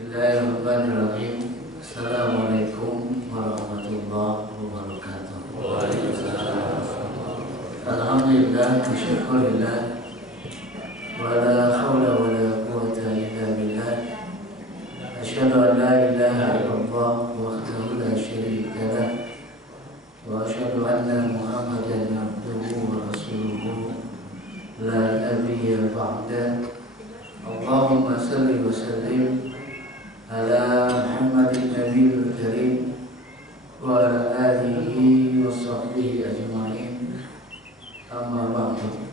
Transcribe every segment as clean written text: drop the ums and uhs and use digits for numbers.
Bismillahirrahmanirrahim. Assalamualaikum warahmatullahi wabarakatuh. Waalaikumsalam. Alhamdulillah, syukurillah, wala hawla wala quwwata illa billah. Asyhadu an la ilaha illallah wahdahu la syarika lah, wa asyhadu anna Muhammadan abduhu wa rasuluhu la nabiyya ba'da. Allahumma salli wa sallim ala Muhammadin nabiyil karim wa ala alihi wa sahbihi ajma'in. Amma ba'du.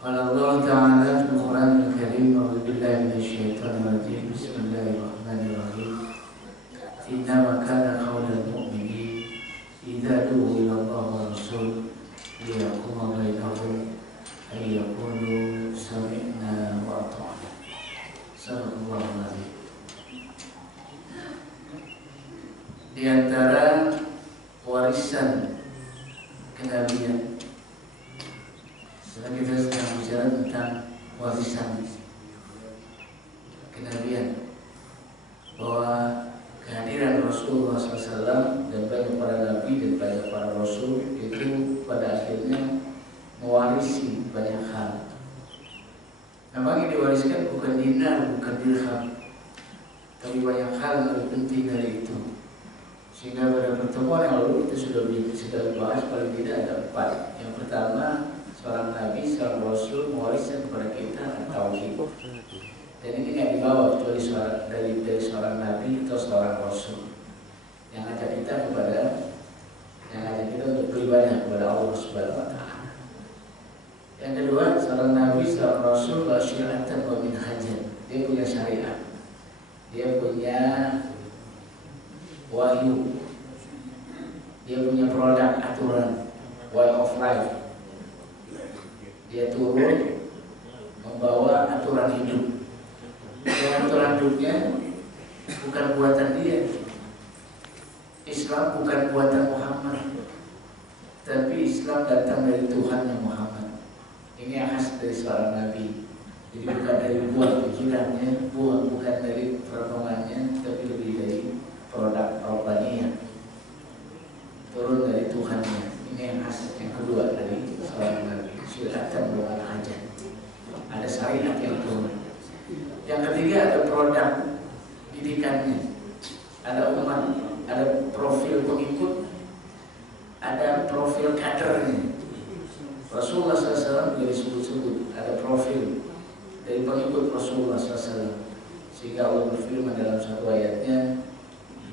Qala Allah Ta'ala fil Qur'anil Karim, a'udzu billahi minasy syaithanir rajim. Bismillahirrahmanirrahim. Innama kana qaulal mu'minin idza du'u ila Allah wa rasul liyahkuma bainahum ay yaqulu sami'na wa ata'na. Sallallahu alaihi. Di antara warisan kenabian, setelah kita sedang bicara tentang warisan kenabian, bahwa kehadiran Rasulullah SAW dan banyak para nabi dan banyak para rasul itu pada akhirnya mewarisi banyak hal. Memang yang diwariskan bukan dinar, bukan dirham, tapi banyak hal yang lebih penting dari itu. Sehingga pada pertemuan yang lalu kita sudah bahas paling tidak ada 4. Yang pertama, seorang nabi, seorang rasul mewariskan kepada kita tauhid. Dan ini nggak dibawa kecuali dari seorang nabi atau seorang rasul yang ngajak kita untuk beribadah kepada Allah Subhanahu wa taala. Yang kedua, seorang nabi, seorang rasul syariatan wa minhajan. Dia punya syariat. Dia punya wahyu. Dia punya produk aturan, way of life. Dia turun membawa aturan hidup. Dan aturan hidupnya bukan buatan dia. Islam bukan buatan Muhammad, tapi Islam datang dari Tuhan Muhammad. Ini yang khas dari seorang nabi. Jadi bukan dari buah pikirannya, bukan dari perenungannya, tapi lebih dari produk rohaninya, turun dari Tuhannya. Ini yang khas, yang kedua dari seorang nabi. Syariatan bukan hajat. Ada syariat yang turun. Yang ketiga ada produk didikannya, ada umat, ada profil pengikut, ada profil kadernya. Rasulullah SAW juga disebut-sebut ada profil dari pengikut Rasulullah SAW. Sehingga Allah berfirman dalam satu ayatnya,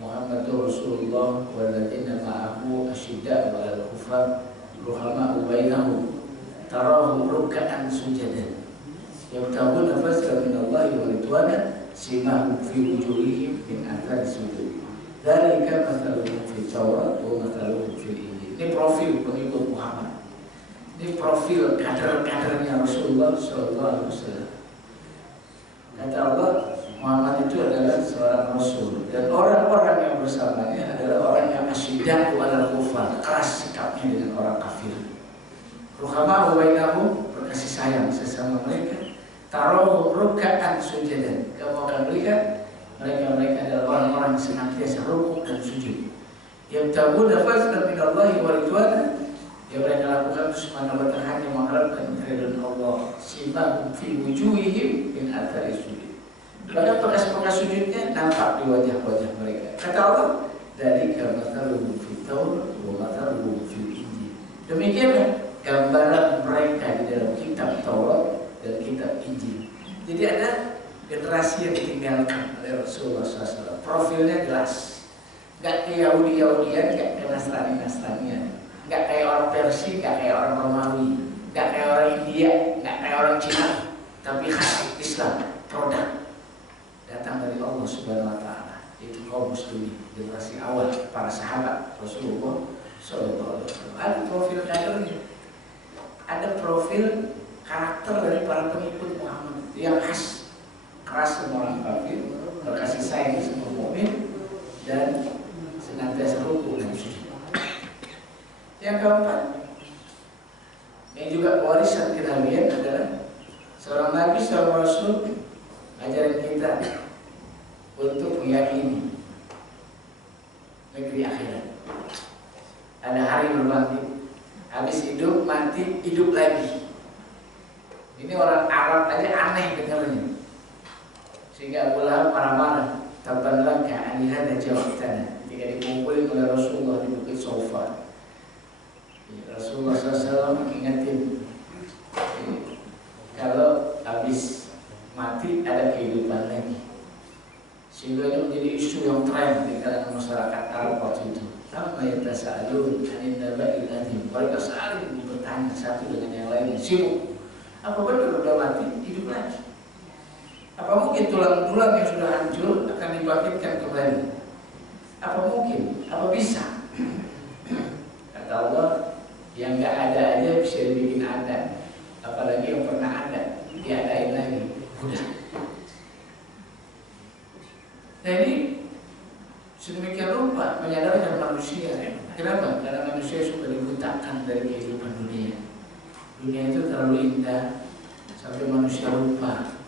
Muhammadur Rasulullah walladzina ma'ahu asyidda'u 'alal kuffar ruhama'u bainahum tarahum ruk'an sujadan yabtaguna fadlan minallahi wa ridwana simahum fi wujuhihim min athari sujud. Dzalika mathaluhum fit Taurat wa mathaluhum fil Injil. Ini profil pengikut Muhammad. Ini profil kader-kadernya Rasulullah SAW. Kata Allah, Muhammad itu adalah seorang Rasul, dan orang-orang yang bersamanya adalah orang yang asyiddaku 'alal kufar, keras sikapnya dengan orang kafir. Ruhama'u bainahum, berkasih sayang sesama mereka. Taruh ruk'an sujadan, kamu akan melihat mereka adalah orang-orang yang senantiasa rukuk dan sujud. Yabtaguna fadlan minallahi wa ridwana, yang mereka lakukan itu semata-mata hanya mengharapkan keridhaan Allah. Simahum fi wujuhihim min athari sujud. Pada bekas-bekas sujudnya nampak di wajah-wajah mereka. Kata Allah, dzalika mathaluhum fit Taurat wa mathaluhum fil Injil. Demikianlah gambaran mereka di dalam kitab Taurat dan kitab Injil. Jadi ada generasi yang ditinggalkan oleh Rasulullah SAW. Profilnya jelas. Gak kayak Yahudi-Yahudian, gak kayak Nasrani-Nasranian, gak kayak orang Persia, gak kayak orang Romawi, gak kayak orang India, gak kayak orang Cina, tapi khas Islam, produk datang dari Allah Subhanahu wa taala. Itu kaum muslimin, generasi awal para sahabat Rasulullah SAW. Ada profil kadernya, ada profil karakter dari para pengikut Muhammad yang khas, keras sama orang kafir, berkasih sayang sama mukmin, dan senantiasa rukuk dan sujud. Yang keempat, yang juga warisan kenabian adalah Seorang Nabi, seorang Rasul ajaran kita untuk meyakini negeri akhirat. Ada hari berbangkit, habis hidup, mati, hidup lagi. Ini orang Arab aja aneh dengarnya. Sehingga Abu Lahab marah-marah. Tabban laka an hadza jawabtana. Ketika dikumpulin oleh Rasulullah di Bukit Sofa, Rasulullah SAW mengingatin, kalau habis mati ada kehidupan lagi. Sehingga ini menjadi isu yang tren di kalangan masyarakat Arab waktu itu. Amma yatasaalun 'anil naba'il adzim. Mereka saling bertanya satu dengan yang lainnya, sibuk. Apa benar sudah mati hidup lagi? Apa mungkin tulang-tulang yang sudah hancur akan dibangkitkan kembali? Apa mungkin? Apa bisa? Kata Allah, yang nggak ada aja bisa dibikin ada, apalagi yang pernah ada diadain lagi. Udah. Jadi sedemikian rupa menyadarkan manusia. Kenapa? Karena manusia suka dibutakan dari kehidupan dunia. Dunia itu terlalu indah sampai manusia lupa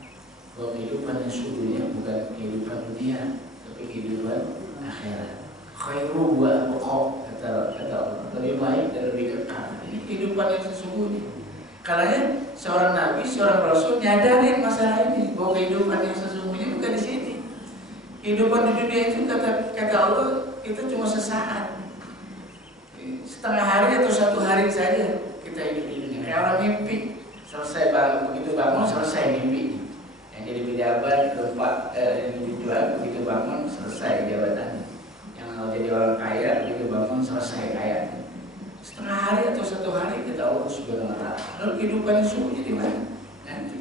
bahwa kehidupan yang sesungguhnya bukan kehidupan dunia, tapi kehidupan akhirat. Khairu wa abqa, kata Allah, lebih baik dan lebih kekal. Ini kehidupan yang sesungguhnya. Karena seorang nabi, seorang rasul nyadarin masalah ini, bahwa kehidupan yang sesungguhnya bukan di sini. Kehidupan di dunia itu kata Allah itu cuma sesaat, setengah hari atau satu hari saja kita hidup di dunia. Kayak orang mimpi, selesai begitu bangun selesai mimpi. Yang jadi pejabat tempat yang dijual begitu bangun selesai jabatannya. Yang mau jadi orang kaya begitu bangun selesai kaya. Setengah hari atau satu hari kita Allah Subhanahu wa Ta'ala. Lalu kehidupan sesungguhnya di mana? Nanti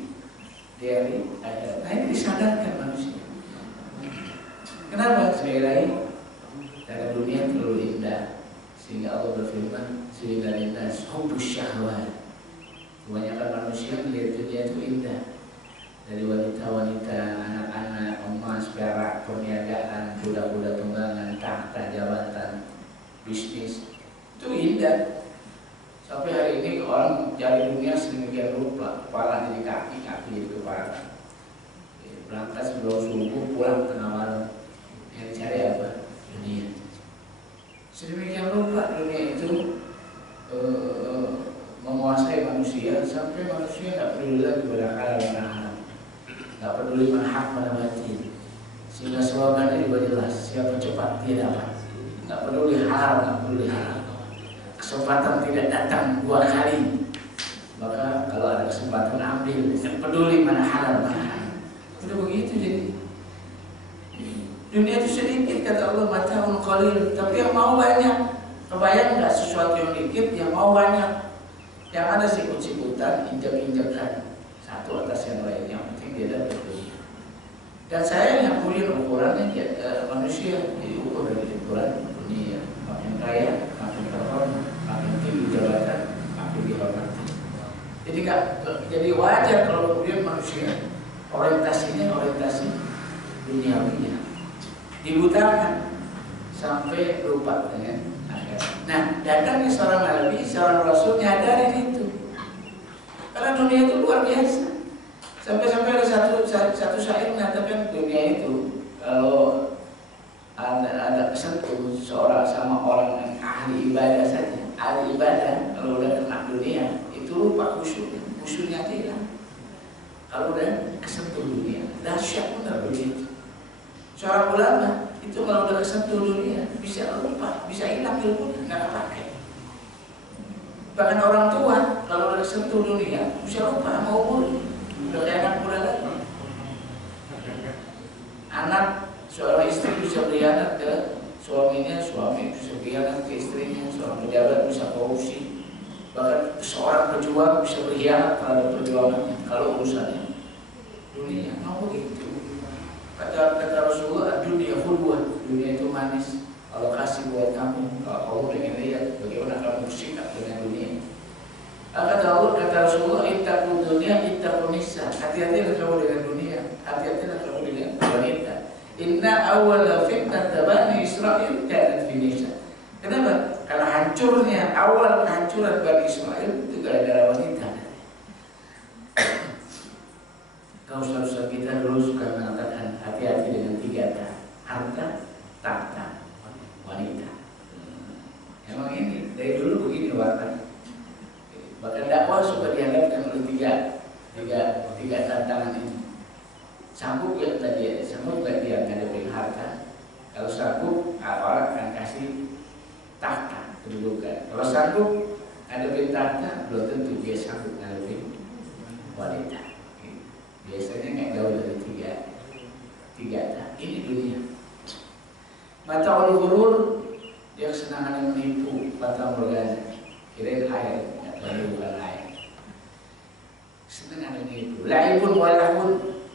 di hari akhirat. Nah, ini disadarkan manusia. Kenapa? Sekali lagi, karena dunia terlalu indah, sehingga Allah berfirman, sehingga indah hubbus syahwat. Kebanyakan manusia melihat dunia itu indah, dari wanita-wanita, anak-anak, emas, perak, perniagaan, kuda-kuda tunggangan, tahta, jabatan, bisnis, itu indah. Sampai hari ini orang cari dunia sedemikian rupa, kepala jadi kaki, kaki jadi kepala. Berangkat sebelum subuh, pulang tengah malam. Yang dicari apa? Dunia. Sedemikian rupa dunia itu menguasai manusia sampai manusia tidak peduli lagi pada halal dan haram, tidak peduli mana hak mana batil. Sehingga slogannya juga jelas, siapa cepat dia dapat. Tidak peduli halal, tidak peduli haram. Kesempatan tidak datang 2 kali, maka kalau ada kesempatan ambil. Tidak peduli mana halal mana haram. Udah begitu jadi. Dunia itu sedikit, kata Allah, mata'un qalil, tapi yang mau banyak. Kebayang nggak sesuatu yang dikit, yang mau banyak. Yang ada sikut-sikutan, injak-injakan satu atas yang lain, yang penting dia dapat dunia. Dan saya yang kemudian ukurannya manusia diukur dari ukuran dunia. Makin kaya, makin terhormat, makin tinggi jabatan, makin dihormati. Jadi wajar kalau kemudian manusia orientasinya orientasi duniawinya, dibutakan sampai lupa dengan akhirat. Nah, datangnya seorang nabi, seorang rasul nyadarin itu. Karena dunia itu luar biasa. Sampai-sampai ada satu syair mengatakan dunia itu kalau ada kesentuh seorang sama orang yang ahli ibadah saja, ahli ibadah kalau udah kena dunia itu lupa khusyuknya aja hilang. Kalau udah kesentuh dunia, dahsyat benar begitu. Seorang ulama itu kalau udah kesentuh dunia bisa lupa, bisa hilang ilmunya, nggak kepake. Bahkan orang tua kalau udah kesentuh dunia bisa lupa mau umur, udah kayak anak muda lagi. Anak seorang istri bisa berkhianat ke suaminya, suami bisa berkhianat ke istrinya, seorang pejabat bisa korupsi, bahkan seorang pejuang bisa berkhianat terhadap perjuangannya kalau urusannya dunia. Mau begitu. Kata Rasulullah, dunia hulwah, dunia itu manis. Kalau kasih buat kamu, kalau kamu pengen lihat bagaimana kamu bersikap dengan dunia. Kata Rasulullah, ittaqu dunia, ittaqu nisa. Hati-hatilah kamu dengan dunia, hati-hatilah kamu dengan wanita. Inna awwala fitnata Bani Israil kanat fi nisa. Kenapa? Karena hancurnya, awal kehancuran Bani Israil itu gara-gara wanita. Kalau ustaz-ustaz kita dulu suka mengatakan hati-hati dengan 3 T, harta, tahta, wanita. Emang ini dari dulu begini warna. Bahkan dakwah suka dianggapkan oleh tiga tantangan ini. Sanggup ya tadi, sanggup gak dia ngadepin harta? Kalau sanggup, orang akan kasih tahta kedudukan. Kalau sanggup ngadepin tahta, belum tentu dia sanggup ngadepin wanita. Biasanya nggak jauh dari tiga T. Ini dunia. Mata ghurur, dia kesenangan menipu, mata morgana. Kirain air, nggak tahu bukan air. Senang menipu. La'ibun walahun,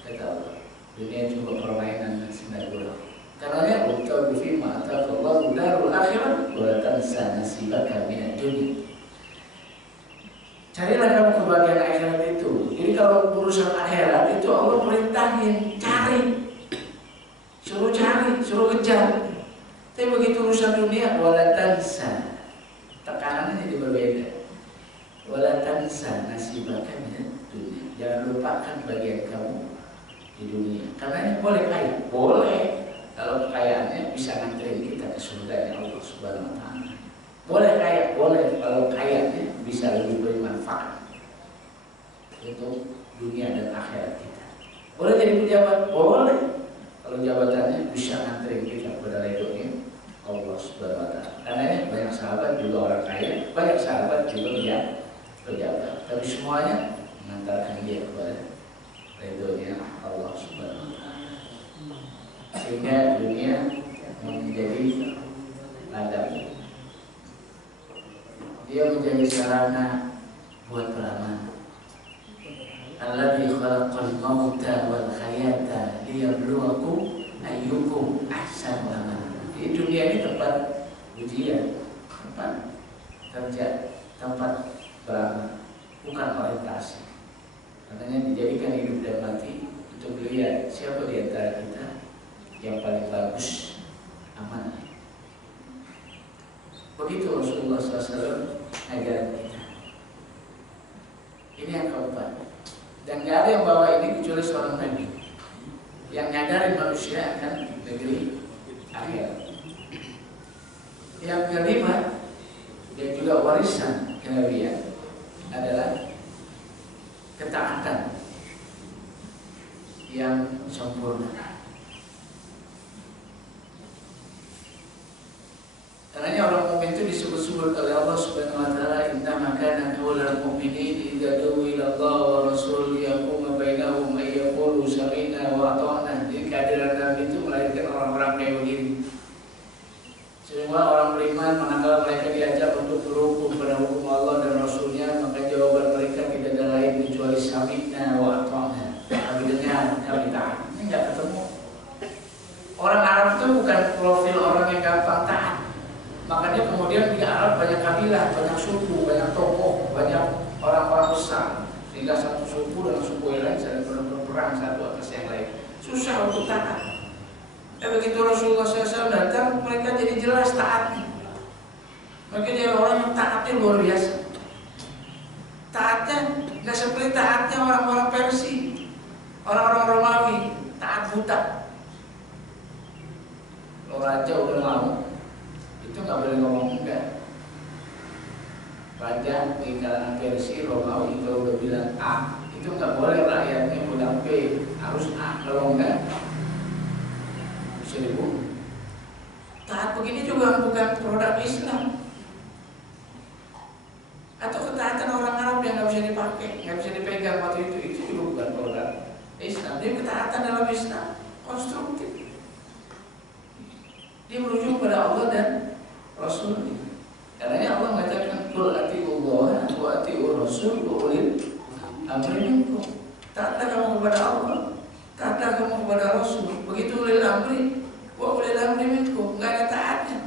kata Allah. Dunia cuma permainan dan senda gurau. Karena untuk berfirman, Allah darul akhirat, wa tansa nasibaka minad dunya. Carilah kamu kebahagiaan akhirat itu. Jadi kalau urusan akhirat itu Allah perintahin, cari, suruh kejar. Tapi begitu urusan dunia, wala tansa, tekanannya jadi berbeda. Wala tansa nasibaka minad dunya. Jangan lupakan bagian kamu di dunia. Karena ini boleh kaya, boleh. Kalau kekayaannya bisa nganterin kita ke surga Allah Subhanahu wa Ta'ala. Boleh kaya, boleh. Kalau kayanya bisa lebih bermanfaat untuk dunia dan akhirat kita. Boleh jadi pejabat, boleh. Kalau jabatannya bisa nganterin kita kepada ridhonya Allah Subhanahu wa Ta'ala. Karena banyak sahabat juga orang kaya, banyak sahabat juga pejabat. Tapi semuanya mengantarkan dia kepada ridhonya Allah Subhanahu wa Ta'ala. Sehingga dunia menjadi ladang. Dia menjadi sarana buat beramal. Alladzi khalaqal mauta wal hayata liyabluwakum ayyukum ahsanu amala. Di dunia ini tempat ujian, tempat kerja, tempat beramal, bukan orientasi. Katanya dijadikan hidup dan mati untuk melihat siapa di antara kita yang paling bagus amanah. Begitu Rasulullah SAW ajaran kita. Ini yang keempat. Dan gak ada yang bawa ini kecuali seorang Nabi yang nyadarin manusia akan negeri akhirat. Yang kelima, dan juga warisan kenabian adalah ketaatan yang sempurna. Karena orang mukmin itu disebut-sebut oleh Allah Subhanahu wa Ta'ala, innama kana qaulal mu'minin idza du'u ila Allah wa rasul yaquma bainahum ay yaqulu sami'na wa ata'na. Jadi kehadiran Nabi itu melahirkan orang-orang kayak begini. Semua orang beriman manakala mereka diajak untuk berhukum pada hukum Allah dan Rasulnya, maka jawaban mereka tidak ada lain kecuali sami'na wa ata'na. Kami dengar, kami taat. Ini nggak ketemu. Orang Arab itu bukan profil orang yang gampang taat. Makanya kemudian di Arab banyak kabilah, banyak suku, banyak tokoh, banyak orang-orang besar. Sehingga satu suku dengan suku yang lain saling berperang satu atas yang lain. Susah untuk taat. Begitu Rasulullah SAW datang, mereka jadi jelas taatnya. Mereka jadi orang yang taatnya luar biasa. Taatnya nggak seperti taatnya orang-orang Persia, orang-orang Romawi, taat buta. Kalau raja udah mau, itu nggak boleh ngomong enggak. Raja di kalangan Persia, Romawi kalau udah bilang A, itu nggak boleh rakyatnya bilang B, harus A. Kalau enggak bisa dibunuh. Taat begini juga bukan produk Islam. Atau ketaatan orang Arab yang nggak bisa dipakai, nggak bisa dipegang waktu itu juga bukan produk Islam. Dia ketaatan dalam Islam konstruktif. Dia merujuk pada Allah dan Rasul. Karena Allah mengatakan qul atiullaha wa atiur rasul wa ulil amri minkum. Taatlah kamu kepada Allah, taatlah kamu kepada Rasul. Begitu ulil amri wa ulil amri minkum, enggak ada taatnya.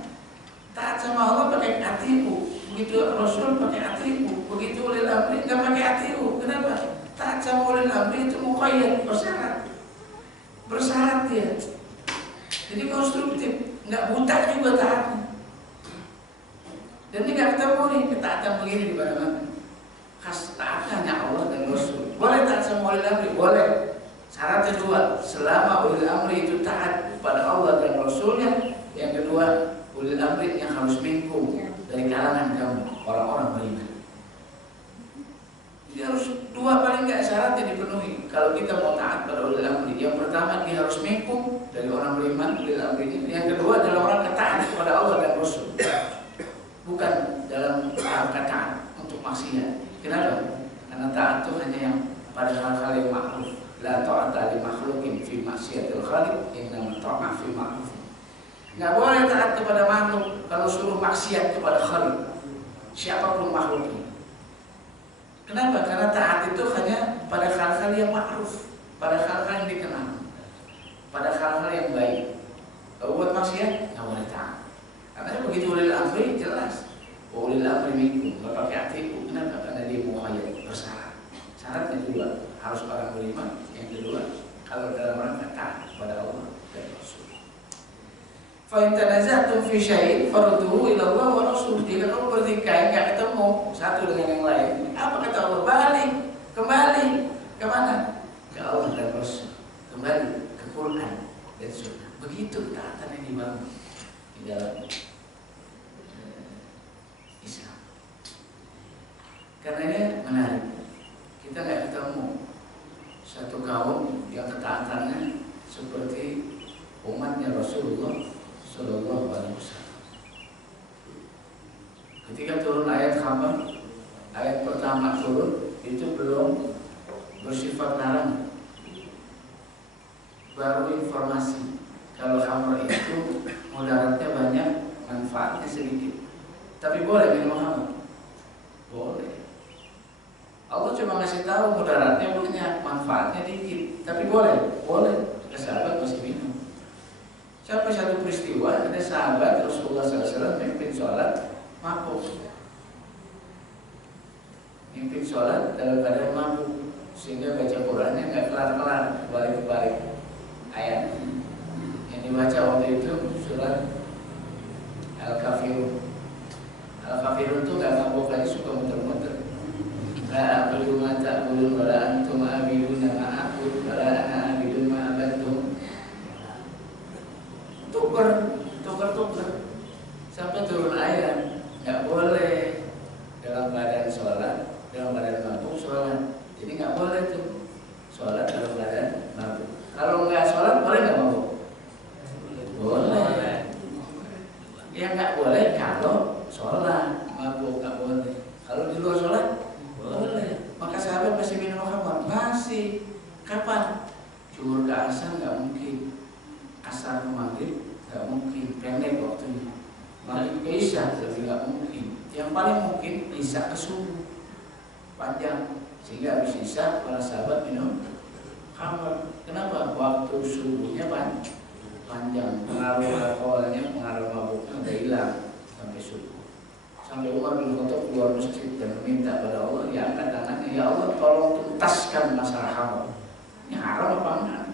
Taat sama Allah pakai atiu, begitu Rasul pakai atiu, begitu ulil amri enggak pakai atiu. Kenapa? Taat sama ulil amri itu muqayyad, bersyarat dia. Jadi konstruktif, enggak buta juga taatnya. Dan ini gak ketemu nih ketaatan begini di mana-mana. Khas taat hanya Allah dan Rasul. Boleh taat sama ulil amri, boleh. Syarat kedua, selama ulil amri itu taat kepada Allah dan Rasulnya. Yang kedua, ulil amri yang harus minkum dari kalangan kamu, orang-orang beriman. Jadi harus dua paling nggak syaratnya dipenuhi kalau kita mau taat pada ulil amri. Yang pertama, dia harus minkum dari orang beriman, ulil amri ini. Yang kedua adalah orang ketaat kepada Allah dan Rasul, bukan dalam taat untuk maksiat. Kenapa? Karena taat itu hanya yang pada hal-hal yang ma'ruf. La ta'ata li makhluqin fi maksiatil khaliq, innama ta'ah fi ma'ruf. Nggak boleh taat kepada makhluk kalau suruh maksiat kepada khaliq, siapapun makhluknya. Kenapa? Karena taat itu hanya pada hal-hal yang ma'ruf, pada hal-hal yang dikenal, pada hal-hal yang baik. Kalau buat maksiat, nggak boleh taat. Karena begitu ulil amri jelas, ulil amri minkum, nggak pakai atiku. Kenapa? Karena dia muhayyad, bersyarat. Syaratnya dua, harus orang beriman. Yang kedua, kalau dalam rangka taat kepada Allah dan Rasul. Fa in tanaza'tum fi syai'in farudduhu ila Allah wa Rasul. Jika kamu bertikai nggak ketemu satu dengan yang lain, apa kata Allah? Balik, kembali ke mana? Ke Allah dan Rasul. Kembali ke Quran dan Sunnah. Begitu ketaatan yang dibangun di dalam Islam. Karenanya menarik. Kita nggak ketemu satu kaum yang ketaatannya seperti umatnya Rasulullah Sallallahu Alaihi Wasallam. Ketika turun ayat khamar, ayat pertama turun itu belum bersifat larang, baru informasi kalau khamar itu mudaratnya banyak, manfaatnya sedikit. Tapi boleh minum khamar? Boleh. Allah cuma ngasih tahu mudaratnya banyak, manfaatnya dikit. Tapi boleh, boleh. Sahabat masih minum. Sampai satu peristiwa ada sahabat Rasulullah SAW memimpin sholat mabuk. Memimpin sholat dalam keadaan mabuk, sehingga baca Qurannya nggak kelar-kelar, balik-balik ayat. Yang dibaca waktu itu surat Al-Kafirun. Al-Kafirun itu nggak mabuk lagi, suka muter-muter. La a'budu ma ta'budun wa la antum a'biduna ma a'bud wa la ana a'bidun ma abadtum. Tuker sampai turun ayat nggak boleh dalam keadaan sholat, dalam keadaan mabuk sholat. Jadi nggak boleh tuh sholat dalam keadaan mabuk. Kalau nggak sholat boleh nggak mabuk? Boleh. Ya nggak boleh kalau sholat mabuk, nggak boleh. Kalau di luar sholat boleh. Maka sahabat masih minum khamar, masih. Kapan? Zuhur ke asar nggak mungkin, asar ke maghrib nggak mungkin, pendek waktunya. Maghrib ke isya lebih nggak mungkin. Yang paling mungkin isya ke subuh, panjang. Sehingga habis isya para sahabat minum khamar. Kenapa? Waktu subuhnya panjang, pengaruh alkoholnya, pengaruh mabuknya udah hilang sampai subuh. Sampai Umar bin Khattab keluar masjid dan meminta pada Allah, ya angkat tangannya, ya Allah tolong tuntaskan masalah khamar. Ini haram apa enggak?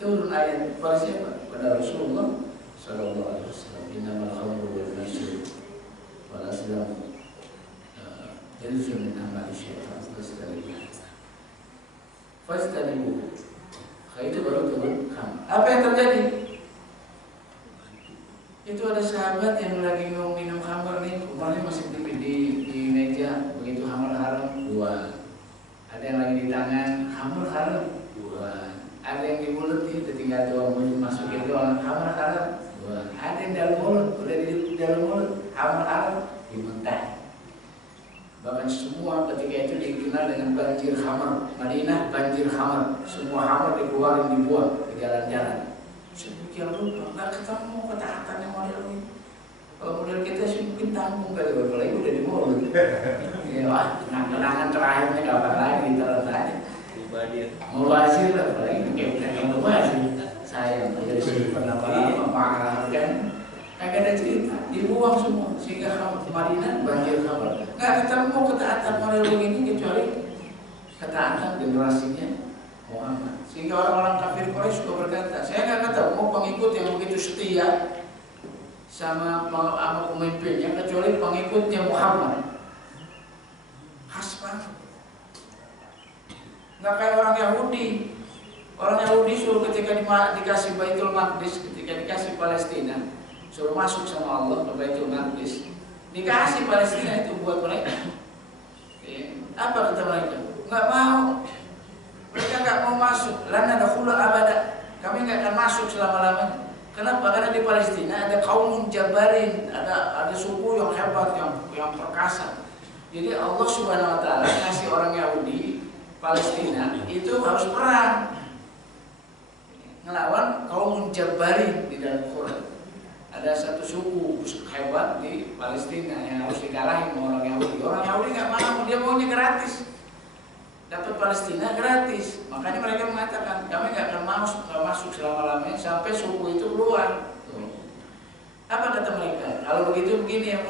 Turun ayat pada siapa? Pada Rasulullah Sallallahu Alaihi Wasallam. Innamal khamru wal maisir wal azlam rijzun min amali syaitan fastanibuhu. Itu baru turun khamr. Apa yang terjadi? Itu ada sahabat yang lagi mau minum khamr nih, umarnya masih di meja, begitu khamr haram, dua. Ada yang lagi di tangan, khamr haram, dua. Ada yang di mulut nih, tinggal doang masukin doang, khamr haram, dua. Ada yang dalam mulut, udah di dalam mulut, khamr haram, dimuntah. Bahkan semua ketika itu dikenal dengan banjir khamr. Madinah banjir khamr, semua khamr dikeluarin, dibuang ke jalan-jalan. Saya pikir lupa, nggak ketemu ketaatan yang model ini. Kalau model kita sih mungkin tanggung kali, apalagi udah di mulut. Ya, wah, kenangan terakhirnya kapan lagi terletaknya. Mubazir lah, apalagi kayak mubazir. Saya menjadi super lama-lama mengarahkan, kagak ada cerita, dibuang semua sehingga Madinah banjir khamr. Nggak ketemu ketaatan model begini kecuali ketaatan generasinya Muhammad. Sehingga orang-orang kafir Quraisy juga berkata, saya nggak ketemu pengikut yang begitu setia sama pemimpinnya kecuali pengikutnya Muhammad. Khas banget. Nggak kayak orang Yahudi Orang Yahudi suruh ketika dikasih Baitul Maqdis, ketika dikasih Palestina, suruh masuk sama Allah ke Baitul Maqdis, dikasih Palestina itu buat mereka. Apa kata mereka? Nggak mau. Mereka nggak mau masuk. Lana dakhulu abada. Kami nggak akan masuk selama-lamanya. Kenapa? Karena di Palestina ada kaum jabarin, ada suku yang hebat, yang perkasa. Jadi Allah Subhanahu Wa Taala ngasih orang Yahudi Palestina itu harus perang ngelawan kaum jabarin di dalam Quran. Ada satu suku hebat di Palestina yang harus dikalahin sama orang Yahudi. Orang Yahudi nggak mau, dia maunya gratis. Dapat Palestina gratis. Makanya mereka mengatakan kami nggak akan masuk selama-lamanya sampai suku itu keluar. Apa kata mereka? Kalau begitu begini ya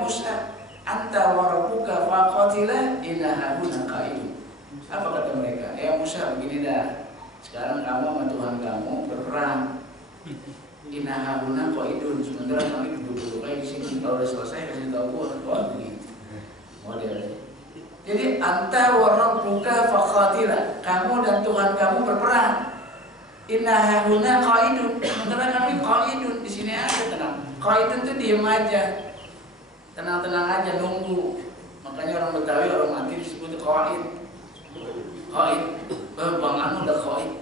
Musa, anta wa rabbuka faqatila inna hahuna qa'idun. Apa kata mereka? Ya Musa, begini dah. Sekarang kamu sama Tuhan kamu berperang. Inna hahuna qa'idun. Sementara kami duduk-duduk lagi di sini. Kalau udah selesai kasih tahu gua begitu. Modelnya. Jadi anta wa rabbuka faqatila. Kamu dan Tuhan kamu berperang. Inna hahuna qa'idun. Sementara kami qa'idun di sini aja tenang. Qa'idun itu diam aja. Tenang-tenang aja nunggu. Makanya orang Betawi orang mati disebut qa'id. Qa'id. Bang Anu udah qa'id.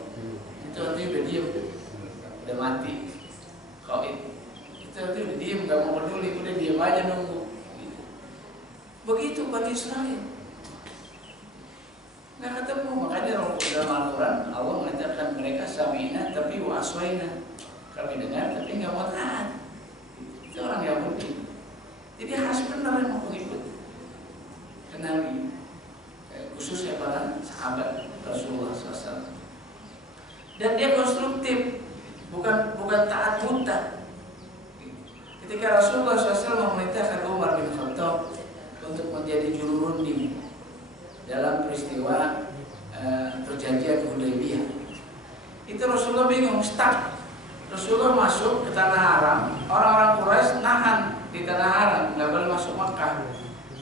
Itu artinya udah diam. Udah mati. Qa'id. Itu artinya udah diam, enggak mau peduli, udah diam aja nunggu. Begitu Bani Israil. Nggak ketemu, makanya dalam Al-Quran Allah mengatakan mereka sami'na tapi wa aswaina. Kami dengar tapi nggak mau taat. Itu orang Yahudi. Jadi harus benar mau pengikut Nabi, khususnya para sahabat Rasulullah SAW. Dan dia konstruktif, bukan taat buta. Ketika Rasulullah SAW memerintahkan Umar bin Khattab untuk menjadi juru runding dalam peristiwa perjanjian Hudaybiyah, itu Rasulullah bingung, stuck. Rasulullah masuk ke tanah haram, orang-orang Quraisy nahan di tanah haram, nggak boleh masuk Makkah.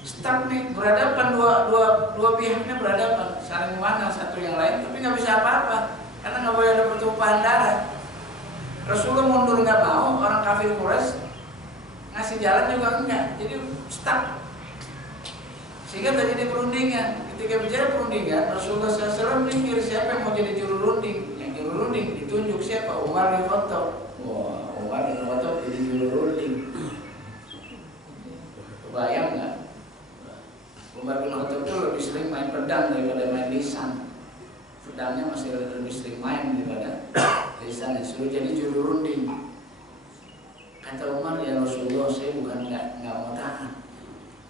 Stuck nih, berhadapan dua pihaknya berhadapan, saling memandang satu yang lain, tapi nggak bisa apa-apa karena nggak boleh ada pertumpahan darah. Rasulullah mundur nggak mau, orang kafir Quraisy ngasih jalan juga enggak, jadi stuck. Sehingga terjadi perundingan. Ketika bicara perundingan, Rasulullah SAW mikir siapa yang mau jadi juru runding. Yang juru runding ditunjuk siapa? Umar bin Khattab. Wah, Umar bin Khattab jadi juru runding. Kebayang nggak? Umar bin Khattab itu lebih sering main pedang daripada main lisan. Pedangnya masih lebih sering main daripada lisan. Suruh jadi juru runding. Kata Umar, ya Rasulullah, saya bukan nggak mau tahan.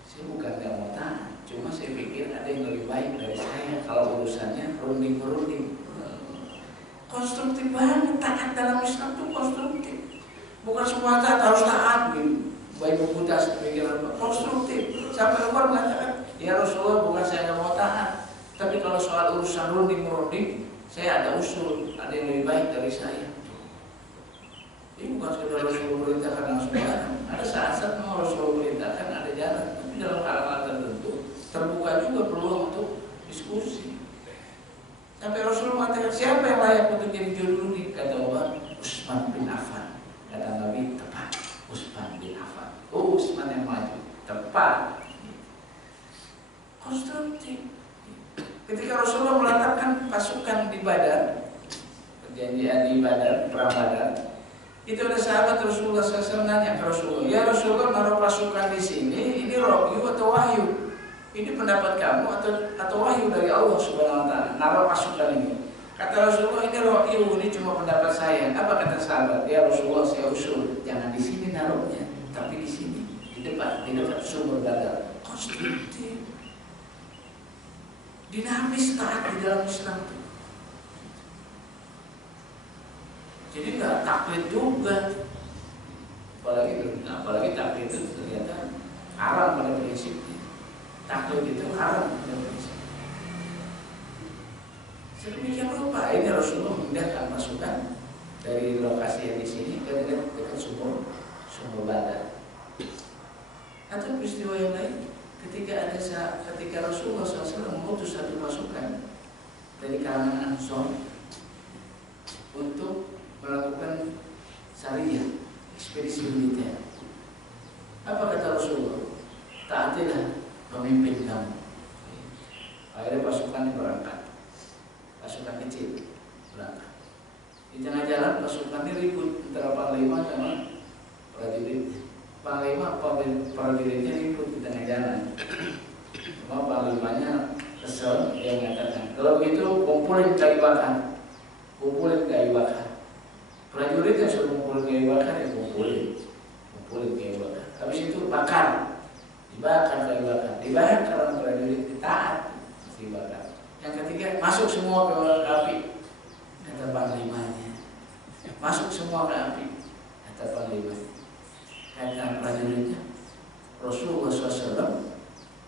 Saya bukan nggak mau tahan, cuma saya pikir ada yang lebih baik dari saya kalau urusannya runding. Konstruktif banget, taat dalam Islam itu konstruktif. Bukan semua taat harus taat gitu. Baik buku das pikiran konstruktif. Sampai Umar mengatakan, ya Rasulullah, bukan saya nggak mau taat, tapi kalau soal urusan runding, saya ada usul, ada yang lebih baik dari saya. Ini bukan sekedar Rasulullah perintahkan langsung jalan. Ada saat-saat mau Rasulullah perintahkan ada jalan. Dalam hal-hal tertentu terbuka juga peluang untuk diskusi. Sampai Rasulullah mengatakan siapa yang layak untuk jadi juru runding? Kata Umar, Utsman bin Affan. Kata Nabi, tepat, Utsman bin Affan. Oh, Utsman yang maju, tepat. Konstruktif. Ketika Rasulullah meletakkan pasukan di Badar, perjanjian di Badar, perang Badar, itu ada sahabat Rasulullah SAW nanya ke Rasulullah, ya Rasulullah, naruh pasukan di sini, ini rohyu atau wahyu? Ini pendapat kamu atau wahyu dari Allah Subhanahu Wa Taala? Naruh pasukan ini. Kata Rasulullah, ini rohyu, ini cuma pendapat saya. Apa kata sahabat? Ya Rasulullah, saya usul, jangan di sini naruhnya, tapi di sini, di dekat sumber Badar. Konstruktif, dinamis, taat di dalam Islam. Jadi nggak taklid juga, apalagi taklid itu ternyata haram pada prinsipnya. Taklid itu haram pada prinsipnya. Sedemikian rupa ini Rasulullah memindahkan pasukan dari lokasi yang di sini ke dekat sumber Badar. Atau peristiwa yang lain, ketika Rasulullah SAW mengutus satu pasukan dari kalangan Ansor untuk melakukan syariah, ekspedisi militer. Apa kata Rasulullah? Taatilah pemimpin kamu. Akhirnya pasukannya berangkat, pasukan kecil berangkat. Di tengah jalan pasukannya ribut antara panglima sama prajurit. Panglima prajuritnya ribut di tengah jalan. Cuma panglimanya kesel, dia mengatakan, kalau begitu kumpulin kayu bakar, kumpulin kayu bakar. Prajuritnya suruh kumpulin kayu bakar, ya kumpulin kayu bakar. Habis itu bakar, dibakar kayu bakar, dibakar orang prajurit ditaat, dibakar. Yang ketiga, masuk semua ke api, kata panglimanya. Masuk semua ke api, kata panglimanya. Kata prajuritnya, Rasulullah SAW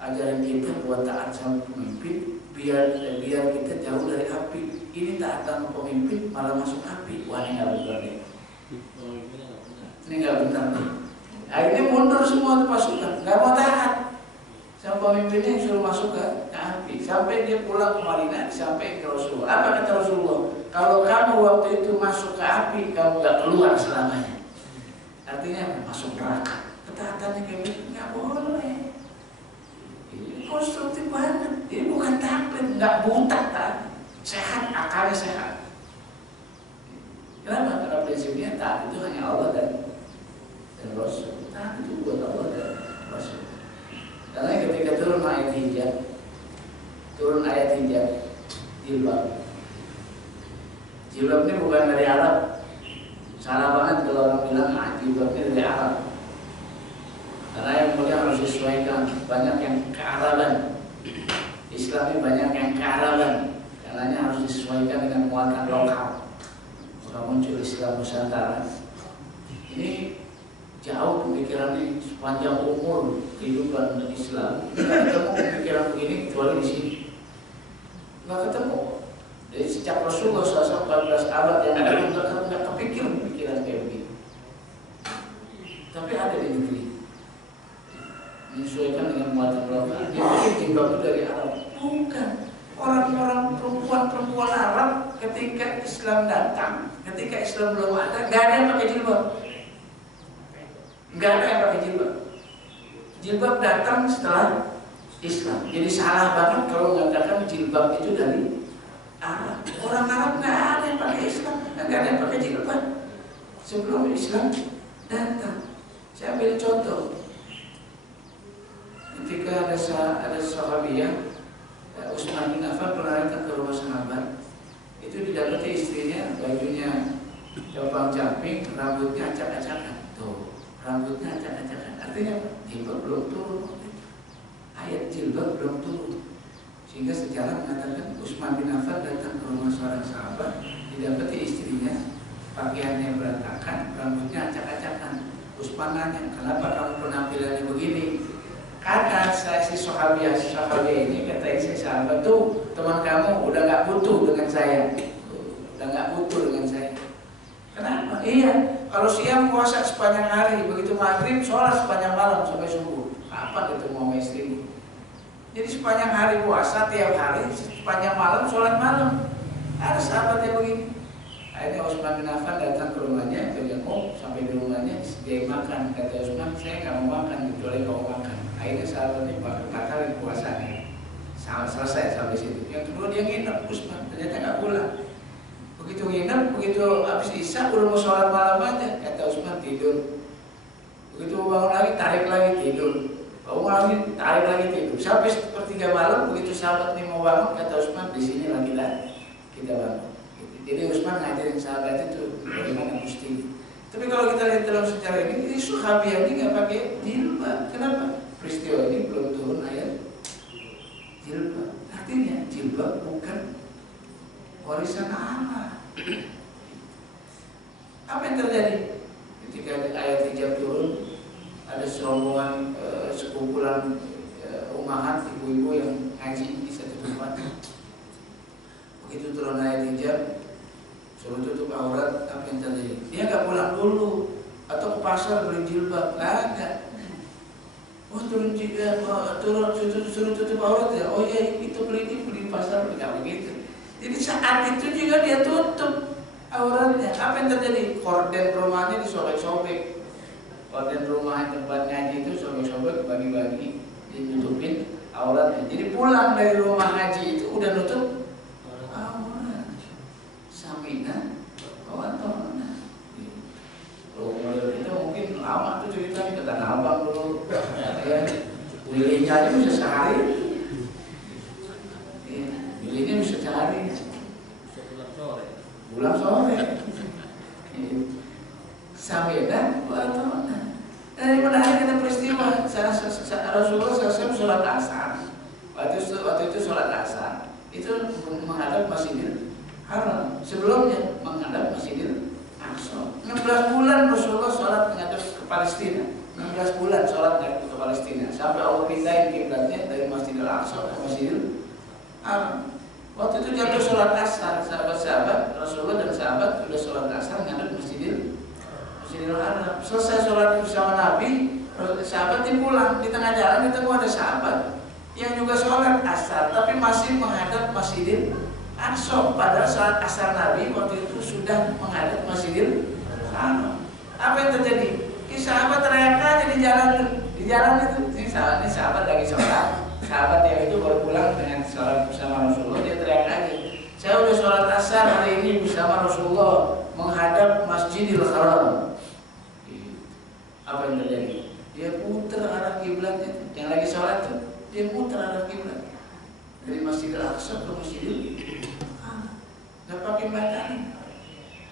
ajaran kita buat taat sama pemimpin, biar kita jauh dari api. Ini taat sama pemimpin malah masuk api. Wah, ini nggak benar nih. Ini nggak benar nih. Akhirnya mundur semua pasukan, nggak mau taat sama pemimpinnya yang suruh masuk ke api. Sampai dia pulang ke Madinah, sampai ke Rasulullah. Apa kata Rasulullah? Kalau kamu waktu itu masuk ke api, kamu nggak keluar selamanya. Artinya masuk neraka. Ketaatannya kayak gitu nggak boleh. Ini konstruktif banget. Ini bukan taklid, nggak buta taat. Sehat, akalnya sehat. Kenapa? Karena prinsipnya taat itu hanya Allah dan Rasul. Taat itu buat Allah dan Rasul. Karena ketika turun ayat hijab, jilbab. Jilbab ini bukan dari Arab. Salah banget kalau orang bilang jilbab ini dari Arab. Karena yang mulia harus disesuaikan. Banyak yang kearaban. Islam ini banyak yang kearaban. Karena harus disesuaikan dengan muatan lokal. Maka muncul Islam Nusantara. Ini jauh pemikirannya sepanjang umur kehidupan Islam. Nggak ketemu pemikiran begini kecuali di sini. Nggak ketemu. Jadi sejak Rasulullah SAW 14 abad yang lalu nggak kepikir pemikiran kayak begini. Tapi ada di negeri. Menyesuaikan dengan muatan lokal. Dia pikir jilbab itu dari Arab. Bukan. Orang-orang perempuan Arab ketika Islam datang, ketika Islam belum ada, nggak ada yang pakai jilbab. Nggak ada yang pakai jilbab. Jilbab datang setelah Islam. Jadi salah banget kalau mengatakan jilbab itu dari Arab. Orang Arab nggak ada yang pakai Islam, nggak ada yang pakai jilbab sebelum Islam datang. Saya ambil contoh. Ketika ada sahabiah Utsman bin Affan pernah datang ke rumah sahabat, itu didapati istrinya bajunya compang-camping, rambutnya acak-acakan. Tuh, rambutnya acak-acakan. Artinya jilbab belum turun. Ayat jilbab belum turun. Sehingga sejarah mengatakan Utsman bin Affan datang ke rumah seorang sahabat, didapati istrinya pakaiannya berantakan, rambutnya acak-acakan. Utsman nanya, kenapa kamu penampilannya begini? Kata saya si sahabiah ini, kata istri sahabat tuh, teman kamu udah nggak butuh dengan saya, Kenapa? Iya, kalau siang puasa sepanjang hari, begitu maghrib sholat sepanjang malam sampai subuh. Apa itu mau istri? Jadi sepanjang hari puasa tiap hari, sepanjang malam sholat malam. Ada sahabat yang begini. Akhirnya Utsman bin Affan datang ke rumahnya, berjenguk sampai di rumahnya dia makan. Kata Utsman, saya nggak mau makan kecuali kau makan. Akhirnya sahabatnya batalin puasanya. Selesai sampai situ. Yang kedua dia nginep Utsman, ternyata nggak pulang. Begitu nginep, begitu habis isya udah mau sholat malam aja. Kata Utsman tidur. Begitu bangun lagi tarik lagi tidur. Bangun lagi tarik lagi tidur. Sampai sepertiga malam begitu sahabat ini mau bangun, kata Utsman di sini lagi kita bangun. Jadi Utsman ngajarin sahabat itu bagaimana mesti. Tapi kalau kita lihat dalam sejarah ini sahabat ini nggak pakai jilbab. Kenapa? Peristiwa ini belum turun ayat jilbab. Artinya jilbab bukan warisan Allah. Apa yang terjadi ketika ayat hijab turun? Ada serombongan sekumpulan umahat ibu-ibu yang ngaji di satu tempat. Begitu turun ayat hijab, suruh tutup aurat, apa yang terjadi? Dia nggak pulang dulu atau ke pasar beli jilbab, nggak. Oh turun jilbab, suruh tutup aurat ya. Oh iya itu beli pasar, nggak begitu. Jadi saat itu juga dia tutup. auratnya. Apa yang terjadi? Korden rumahnya disobek-sobek. Korden rumah tempat ngaji itu sobek-sobek, bagi-bagi, ditutupin auratnya. Jadi pulang dari rumah ngaji itu udah nutup aurat. Samina, kawan-kawan. Kalau model kita mungkin lama tuh ceritanya ke Tanah Abang dulu. Ya, wilihnya aja bisa sehari. Wilihnya bisa sehari. Pulang sore. Samina, kawan-kawan. Dari menarik kita peristiwa Rasulullah SAW sholat asar. Waktu itu sholat asar itu menghadap Masjidil Haram. Sebelumnya menghadap Masjidil Aqsa. 16 bulan Rasulullah sholat menghadap ke Palestina. 16 bulan sholat menghadap ke Palestina. Sampai Allah pindahin kiblatnya dari Masjidil Aqsa ke Masjidil Haram. Waktu itu jatuh sholat asar, sahabat-sahabat Rasulullah dan sahabat sudah sholat asar menghadap Masjidil Haram. Selesai sholat bersama Nabi, sahabat pulang. Di tengah jalan ketemu ada sahabat yang juga sholat asar, tapi masih menghadap Masjidil Aqsa. Padahal sholat asar Nabi waktu itu sudah menghadap Masjidil Haram. Apa yang terjadi? Sahabat teriak aja di jalan itu. Ini sahabat lagi sholat. Sahabat yang itu baru pulang dengan sholat bersama Rasulullah, dia teriak aja, saya udah sholat asar hari ini bersama Rasulullah menghadap Masjidil Haram. Apa yang terjadi? Dia putar arah kiblatnya. Yang lagi sholat tuh, dia putar arah kiblat dari Masjidil Aqsa ke Masjidil Haram. Gak pakai badan.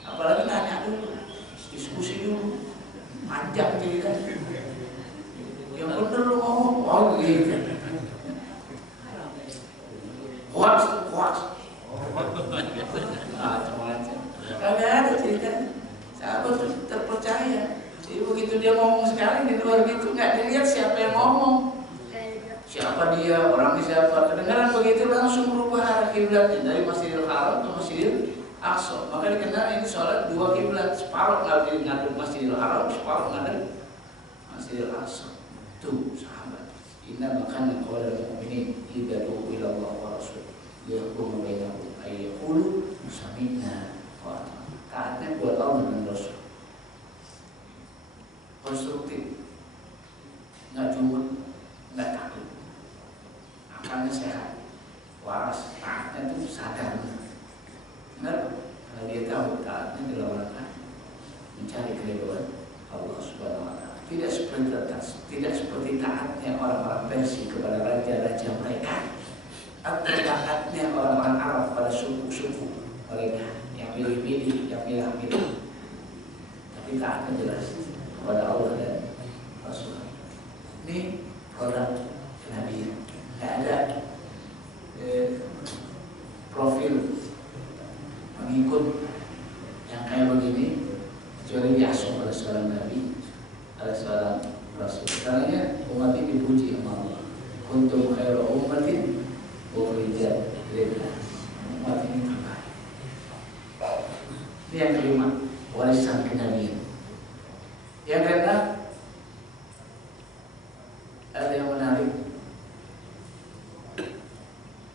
Apalagi nanya dulu, diskusi dulu, panjang cerita. Yang bener lu ngomong, oh gitu. Hoax. Macam-macam. Kagak ada cerita. Sahabat terpercaya. Jadi begitu dia ngomong sekali di luar gitu, nggak dilihat siapa yang ngomong, siapa dia, orangnya siapa. Kedengaran begitu langsung berubah arah kiblatnya dari Masjidil Haram ke Masjidil Aqsa. Maka dikenal ini sholat dua kiblat, separuh ngadep Masjidil Haram, separuh ngadep Masjidil Aqsa. Tuh sahabat. Inna makana qawlal mu'minin idza du'u ila Allah wa rasul yahkum bainahum ay yaqulu sami'na wa ata'na. Taatnya buat Allah dan Rasul. Konstruktif, nggak cuma, nggak takut, akalnya sehat, waras, taatnya itu sadar, benar? Kalau dia tahu taatnya dalam rangka mencari keridhaan Allah Subhanahu Wa Taala. Tidak seperti taatnya orang-orang Persia kepada raja-raja mereka, atau taatnya orang-orang Arab pada suku-suku mereka yang pilih-pilih, yang pilih-pilih. Tapi taatnya jelas kepada Allah dan Rasul. Ini produk kenabian. Tidak ada profil pengikut yang kayak begini kecuali diasuh oleh seorang Nabi, oleh seorang Rasul. Karena umat ini dipuji sama Allah. Kuntum khairu ummatin ukhrijat lin-nas. Umat ini terbaik. Ini yang kelima, warisan kenabian. Yang keenam, ada yang menarik.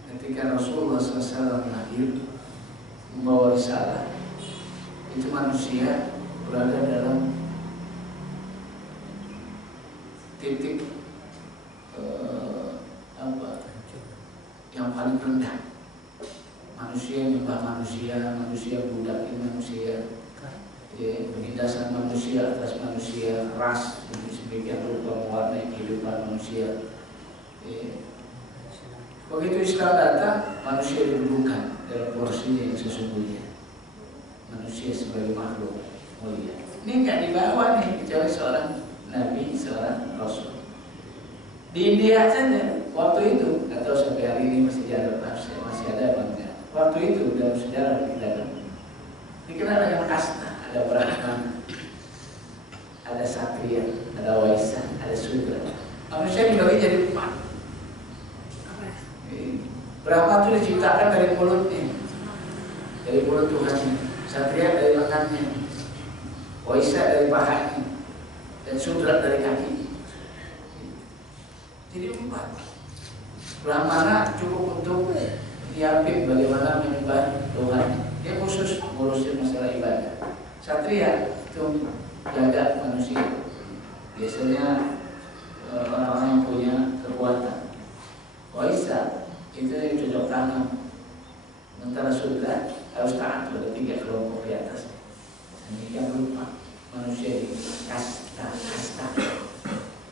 Ketika Rasulullah SAW lahir membawa risalah, itu manusia berada dalam titik yang paling rendah. Manusia menyembah manusia, manusia budak manusia. Penindasan manusia atas manusia, ras sedemikian rupa mewarnai kehidupan manusia. Begitu Islam datang, manusia didudukan dalam porsinya yang sesungguhnya. Manusia sebagai makhluk mulia. Ini nggak dibawa nih kecuali seorang Nabi, seorang Rasul. Di India saja waktu itu, nggak tahu sampai hari ini masih ada apa enggak. Waktu itu dalam sejarah kita dikenal dengan kasta. Ada Brahmana, ada Satria, ada Waisa, ada Sudra. Manusia dibagi jadi 4. Brahma itu diciptakan dari mulutnya, dari mulut Tuhannya. Satria dari lengannya, Waisa dari pahanya, dan Sudra dari kaki. Jadi 4. Brahmana cukup untuk menyiapin bagaimana menyembah Tuhan. Dia khusus ngurusin masalah ibadah. Satria itu jaga manusia. Biasanya orang-orang yang punya kekuatan. Waisa itu yang cocok tanam. Sementara Sudra harus taat pada 3 kelompok di atas. Demikian rupa manusia di kasta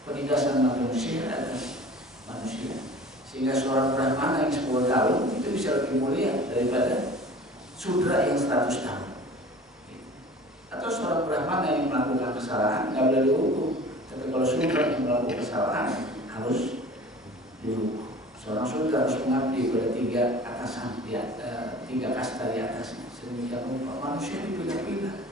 penindasan manusia atas manusia, sehingga seorang Brahmana yang 10 tahun itu bisa lebih mulia daripada Sudra yang 100 tahun. Atau seorang Brahmana yang melakukan kesalahan nggak boleh dihukum, tapi kalau Sudra yang melakukan kesalahan harus dihukum. Seorang Sudra harus mengabdi pada 3 atasan, 3 kasta di atasnya. Sedemikian rupa manusia dipilih-pilih.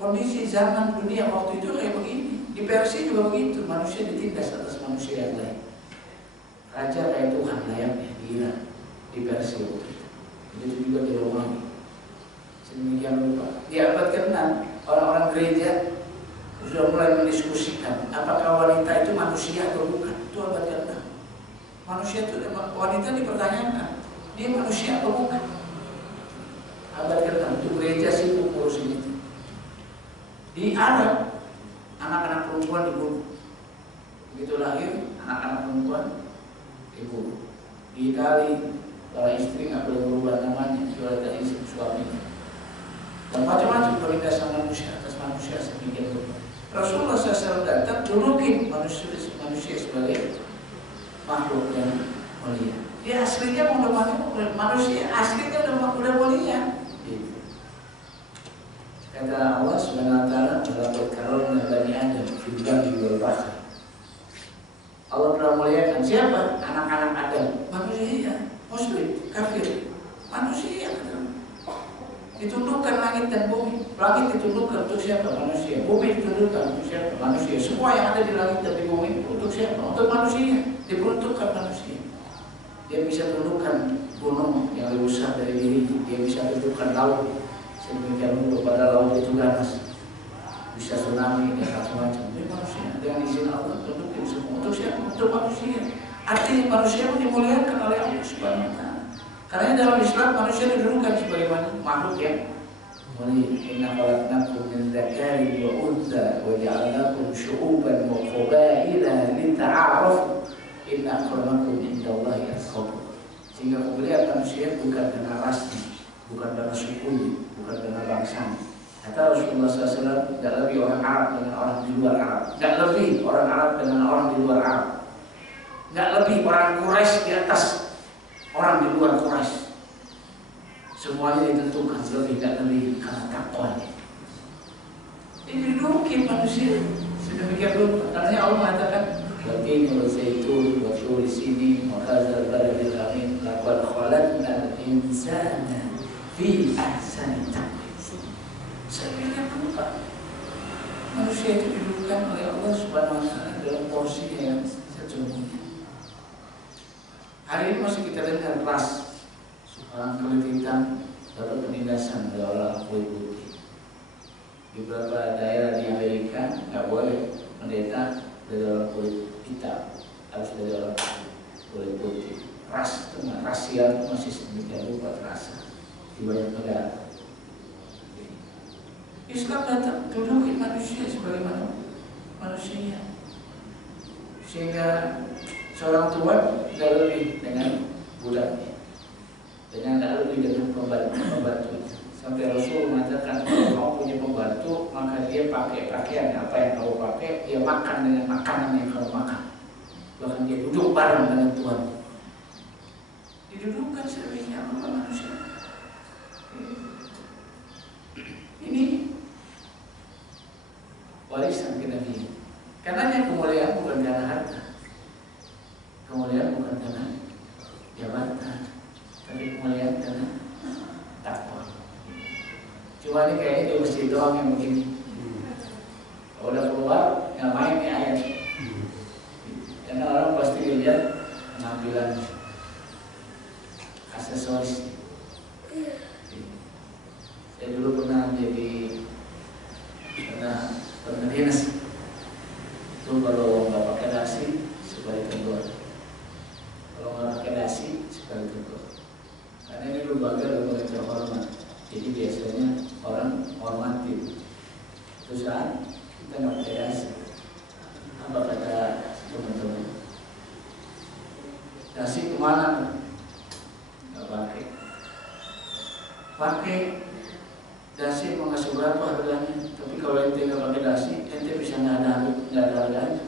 Kondisi zaman dunia waktu itu kayak begini. Di Persia juga begitu, manusia ditindas atas manusia yang lain. Raja kayak Tuhan layaknya di Iran, di Persia waktu itu. Begitu juga di Romawi. Sedemikian rupa. Di abad ke-6 orang-orang gereja sudah mulai mendiskusikan apakah wanita itu manusia atau bukan. Itu abad ke-6. Manusia itu, wanita dipertanyakan, dia manusia atau bukan. Abad ke-6 itu gereja sibuk ngurusin itu. Di Arab, anak-anak perempuan dibunuh. Begitu lahir, anak-anak perempuan dibunuh. Di Itali, para istri nggak boleh berubah namanya, kecuali dari suami. Dan macam-macam penindasan manusia atas manusia sedemikian rupa. Rasulullah SAW datang dudukin manusia sebagai makhluk yang mulia. Dia aslinya manusia, aslinya udah mulia. Kata Allah Subhanahu wa taala, "Walaqad karramna bani Adam fil barri wal bahri." Allah telah muliakan siapa? Anak-anak Adam, manusia, muslim, kafir, manusia. Ditundukkan langit dan bumi. Langit ditundukkan untuk siapa? Manusia. Bumi ditundukkan untuk siapa? Manusia. Semua yang ada di langit dan di bumi untuk siapa? Untuk manusia. Diperuntukkan manusia. Dia bisa tundukkan gunung yang lebih besar dari diri. Dia bisa tundukkan laut. Sedemikian rupa pada laut itu ganas, bisa tsunami dan macam-macam. Ini manusia dengan izin Allah tundukin semua untuk siapa? Untuk manusia. Artinya manusia pun dimuliakan oleh Allah Subhanahu wa taala. Karena dalam Islam manusia didudukan sebagai makhluk yang mulia. Inna khalaqnakum min dzakarin wa untha wa ja'alnakum syu'uban wa qabaila lita'arafu. Inna akramakum indallahi atqakum. Sehingga kemuliaan manusia bukan karena rasnya, bukan karena sukunya, bukan karena bangsanya. Kata Rasulullah SAW, tidak lebih orang Arab dengan orang di luar Arab, tidak lebih orang Arab dengan orang di luar Arab, tidak lebih orang Quraisy di atas orang di luar Quraisy. Semuanya ditentukan lebih, tidak lebih karena takwanya. Ini didudukin manusia sedemikian rupa. Karena Allah mengatakan, "Watin wa zaitun wa turi sini wa hadzal baladil amin laqad khalaqnal insana fi ahsani taqwim." Sedemikian rupa manusia itu didudukan oleh Allah Subhanahu wa taala dalam porsinya yang sesungguhnya. Hari ini masih kita dengar ras orang kulit hitam dapat penindasan oleh orang kulit putih. Di beberapa daerah di Amerika nggak boleh pendeta dari orang kulit hitam, harus dari orang kulit putih. Ras itu rasial itu masih sedemikian rupa terasa di banyak negara. Islam datang dudukin manusia sebagaimana manusia, sehingga seorang tuan tidak lebih dengan budaknya, dengan tidak lebih dengan pembantu. Sampai Rasul mengatakan, kalau kamu punya pembantu, maka dia pakai pakaian apa yang kamu pakai, dia makan dengan makanan yang kamu makan, bahkan dia duduk bareng dengan tuan. Didudukkan sedemikian rupa manusia. Ini warisan kenabian. Karena kemuliaan bukan karena harta, kemuliaan bukan karena jabatan, tapi kemuliaan karena takwa. Cuma ini kayaknya di masjid doang yang begini. Kalau udah keluar, yang main nih ayat. Karena orang pasti lihat penampilan aksesoris. Saya dulu pernah dinas. Itu kalau nggak pakai dasi suka ditegur. Kalau nggak pakai dasi suka ditegur. Karena ini lembaga kemana? Nggak pakai. Pakai dasi emang nggak seberapa harganya. Tapi kalau ente nggak pakai dasi, ente bisa nggak ada harganya.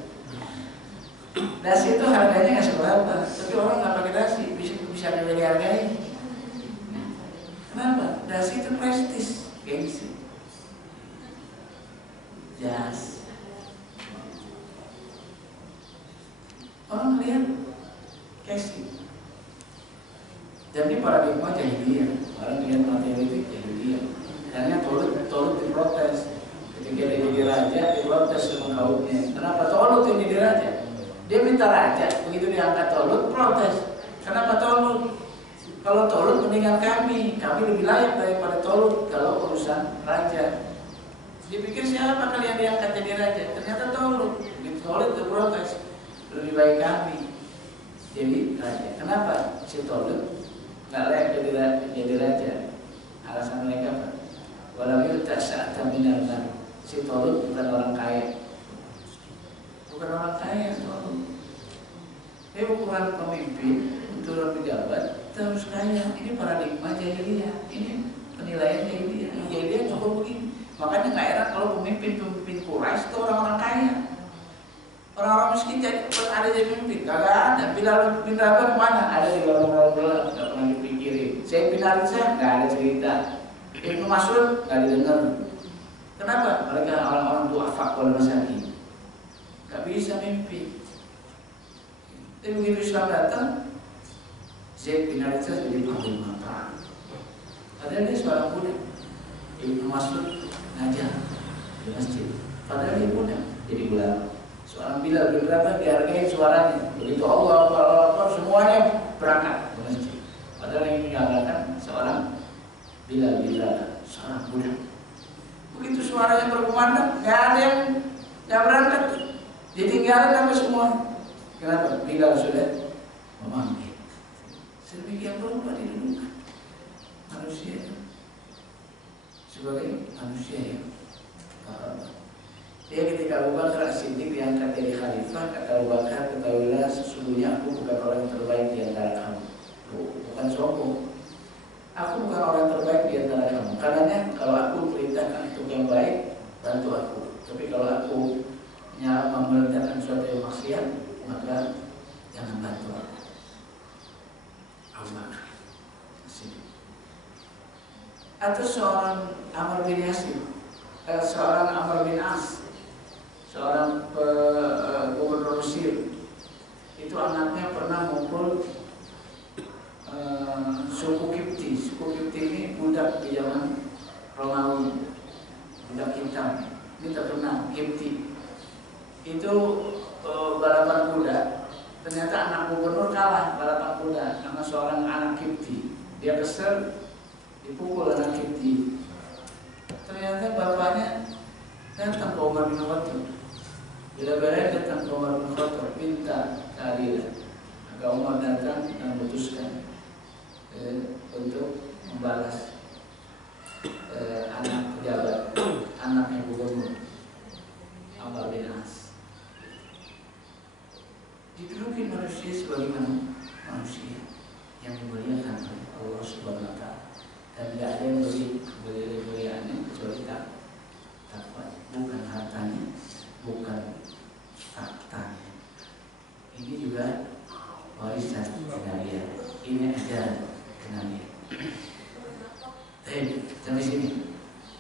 Dasi itu harganya nggak seberapa, tapi orang nggak pakai dasi bisa dihargai. Kenapa? Dasi itu prestis, gengsi, jas. Orang melihat casing. Jadi paradigma jahiliyah. Orang lihat materi itu jahiliyah. Karena Tolut diprotes. Ketika dia jadi raja, diprotes sama kaumnya. Kenapa Tolut yang jadi raja? Dia minta raja, begitu diangkat Tolut, protes. Kenapa Tolut? Kalau Tolut mendingan kami lebih layak daripada Tolut kalau urusan raja. Dipikir siapa kalian diangkat jadi raja? Ternyata Tolut. Begitu Tolut diprotes, lebih baik kami jadi raja. Kenapa? Si Tolut nggak layak jadi raja. Alasan mereka apa? Walau tak sa'ata minarna. Si Tolut bukan orang kaya. Bukan orang kaya Tolut. Ukuran pemimpin, ukuran pejabat terus kaya. Ini paradigma jahiliyah. Ini penilaian jahiliyah. Jahiliyah cukup begini. Makanya nggak heran kalau pemimpin Quraisy itu orang-orang kaya. Orang-orang miskin jadi ada jadi pemimpin, kagak ada. Bilal bin Rabah mana? Ada di lorong-lorong gelap, nggak pernah dipikirin. Saya bin Haritsah nggak ada cerita. Ibnu Mas'ud nggak didengar. Kenapa? Mereka orang-orang du'afa wal masakin. Nggak bisa mimpi. Tapi begitu Islam datang, Zaid bin Haritsah jadi panglima perang. Padahal dia seorang budak. Ibnu Mas'ud ngajar di masjid. Padahal dia budak, jadi ulama. Seorang Bilal bin Rabah dihargai suaranya. Begitu Allah semuanya berangkat ke masjid. Padahal yang menyalakan seorang Bilal bin Rabah, seorang budak. Begitu suaranya berkumandang, nggak ada yang nggak berangkat. Ditinggalin sampai semua. Kenapa? Bilal sudah memanggil. Sedemikian berubah didudukan manusia sebagai manusia yang kahar. Dia ketika Abu Bakar As-Siddiq diangkat jadi khalifah, kata Abu Bakar, ketahuilah sesungguhnya aku bukan orang yang terbaik di antara kamu. Bukan sombong. Aku bukan orang terbaik di antara kamu. Karena kalau aku perintahkan untuk yang baik, bantu aku. Tapi kalau aku memerintahkan sesuatu yang maksiat, maka jangan bantu aku. Abu Bakar As-Siddiq. Atau seorang Amr bin Yasir, seorang Amr bin As, seorang gubernur Mesir, itu anaknya pernah mukul suku Kipti. Suku Kipti ini budak di zaman Romawi, budak hitam. Ini terkenal Kipti. Itu balapan kuda. Ternyata anak gubernur kalah balapan kuda sama seorang anak Kipti. Dia kesel, dipukul anak Kipti. Ternyata bapaknya datang ke Umar bin Khattab. Bila beliau datang ke Umar bin Khattab minta keadilan, maka Umar datang dan memutuskan untuk membalas anak pejabat, anaknya gubernur Amr bin As. Diduduki manusia sebagai manusia yang dimuliakan oleh Allah Subhanahu Wa Taala, dan tidak ada yang beri kemuliaannya kecuali takwa, bukan hartanya, bukan faktanya. Ini juga warisan Nabi. Ini ajaran Nabi. Sampai sini.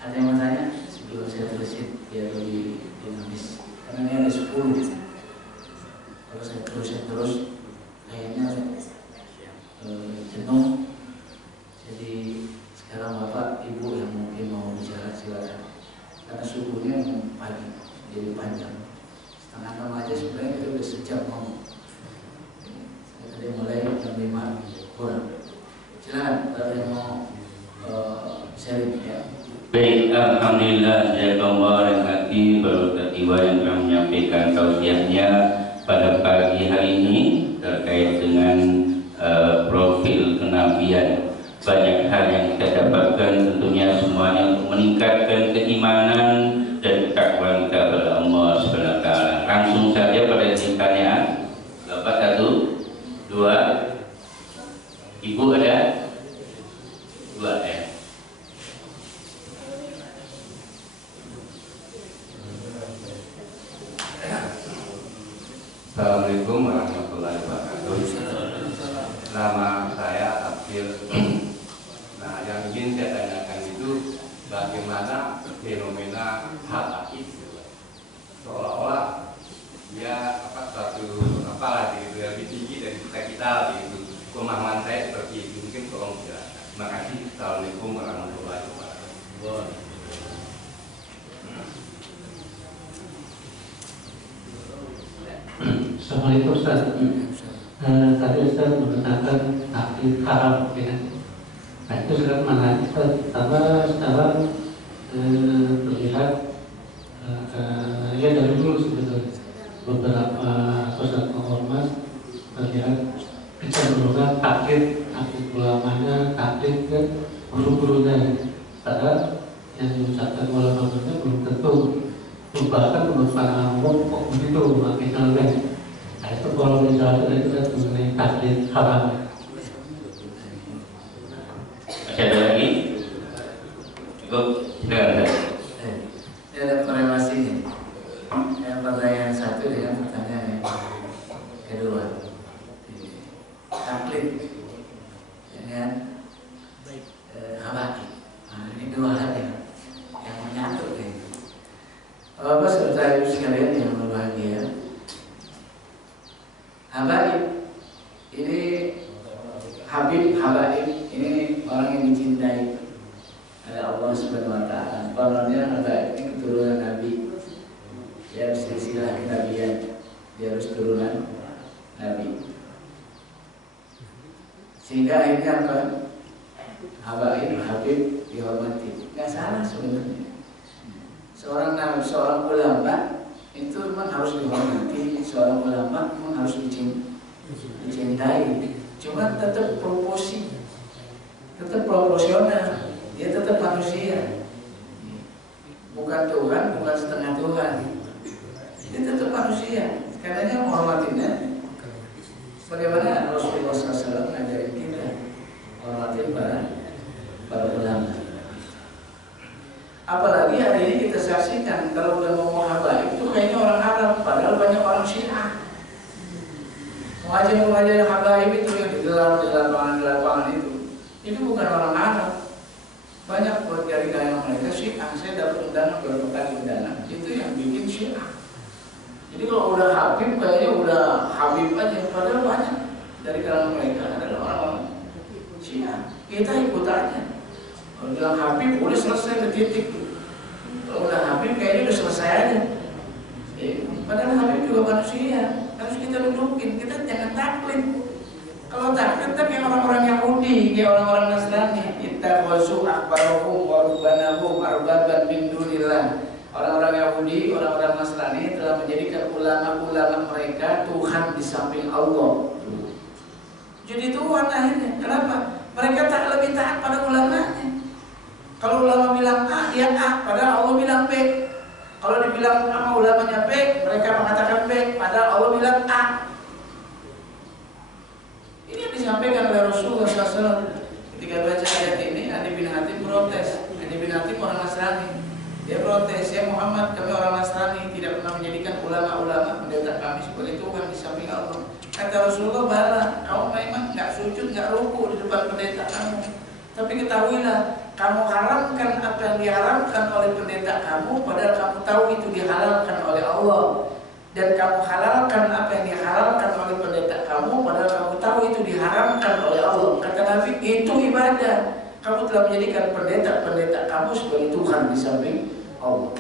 Ada yang mau tanya sebelum saya terusin biar lebih dinamis. Karena ini ada 10. Kalau saya terus kayaknya jenuh. Jadi sekarang Bapak Ibu yang mungkin mau bicara silakan. Karena subuhnya pagi jadi panjang. Setengah 6 aja sebenarnya itu udah sejam ngomong. Tadi mulai jam 5 kurang. Silakan kalau yang mau sharing ya. Baik, alhamdulillah jazakallahu khairan berkati yang telah menyampaikan tausiahnya pada pagi hari ini terkait dengan profil kenabian. Banyak hal yang kita dapatkan tentunya semuanya untuk meningkatkan keimanan dan ketakwaan kita kepada Allah Subhanahu Wa Taala. Langsung saja pada pertanyaan. Bapak 1, 2, Ibu ada 2 ya. Assalamualaikum warahmatullahi wabarakatuh. Nama saya Abdul. Nah, yang ingin saya tanyakan itu bagaimana fenomena habaib, seolah-olah dia suatu lagi lebih tinggi dari kita gitu. Pemahaman saya seperti itu, mungkin tolong jelaskan. Terima kasih. Assalamualaikum warahmatullahi wabarakatuh. Assalamualaikum Ustaz. Tadi Ustaz mengatakan takdir haram, ya. Nah itu sekarang mana Ustaz? Karena sekarang terlihat ya dari dulu sebetulnya beberapa Ustaz ormas terlihat kecenderungan takdir ulamanya, takdir ke guru-gurunya. Padahal yang diucapkan ulama-ulama belum tentu. Bahkan menurut para umum kok begitu makanya. Nah itu kalau misalnya itu mengenai takdir haram. Masih ada lagi? Cukup? Silakan. Ini ada korelasinya. Yang pertanyaan satu dengan pertanyaan yang kedua. Taklid dengan habaib. Nah, ini dua hal yang menyatu. Bapak serta ibu sekalian yang berbahagia, habaib ini habaib ini orang yang dicintai oleh Allah Subhanahu Wa Taala. Kononnya habaib ini keturunan Nabi, dia harus silsilah kenabian, dia harus turunan Nabi. Sehingga akhirnya apa? Habaib, habib dihormati. Nggak salah sebenarnya. Seorang ulama itu memang harus dihormati, seorang ulama memang harus dicintai. Cuma tetap proporsional, dia tetap manusia, bukan Tuhan, bukan setengah Tuhan. Dia tetap manusia. Karena menghormatinya, bagaimana Rasulullah SAW ngajarin kita hormatin para ulama. Apalagi hari ini kita saksikan kalau udah ngomong habaib itu kayaknya orang Arab, padahal banyak orang Syiah. Pengajian habaib itu yang digelar di lapangan itu bukan orang Arab. Banyak buat dari gaya mereka Syiah. Saya dapat undangan beberapa kali undangan, itu yang bikin Syiah. Jadi kalau udah habib kayaknya udah habib aja, padahal banyak dari kalangan mereka adalah orang-orang Syiah. Kita ikut aja. Kalau bilang habib udah selesai ke titik. Kalau udah habib kayaknya udah selesai aja. Padahal habib juga manusia, harus kita dudukin. Kita jangan taklid. Kalau taklid kan kayak orang-orang Yahudi, kayak orang-orang Nasrani. Kita wasu akbarahum wa rubbanahum arbaban min dunillah. Orang-orang Yahudi, orang-orang Nasrani telah menjadikan ulama-ulama mereka Tuhan di samping Allah. Jadi Tuhan akhirnya. Kenapa? Mereka tak lebih taat pada ulamanya. Kalau ulama bilang A, dia A, padahal Allah bilang B. Kalau dibilang sama ulamanya B, mereka mengatakan B, padahal Allah bilang A. Ini yang disampaikan oleh Rasulullah SAW. Ketika baca ayat ini, Adi bin Hatim protes. Adi bin Hatim orang Nasrani. Dia protes, ya Muhammad, kami orang Nasrani tidak pernah menjadikan ulama-ulama pendeta kami sebagai Tuhan di samping Allah. Kata Rasulullah, bala, kamu memang nggak sujud, nggak ruku di depan pendeta kamu. Tapi ketahuilah, kamu haramkan apa yang diharamkan oleh pendeta kamu, padahal kamu tahu itu dihalalkan oleh Allah. Dan kamu halalkan apa yang dihalalkan oleh pendeta kamu, padahal kamu tahu itu diharamkan oleh Allah. Kata Nabi, itu ibadah. Kamu telah menjadikan pendeta-pendeta kamu sebagai Tuhan di samping Allah.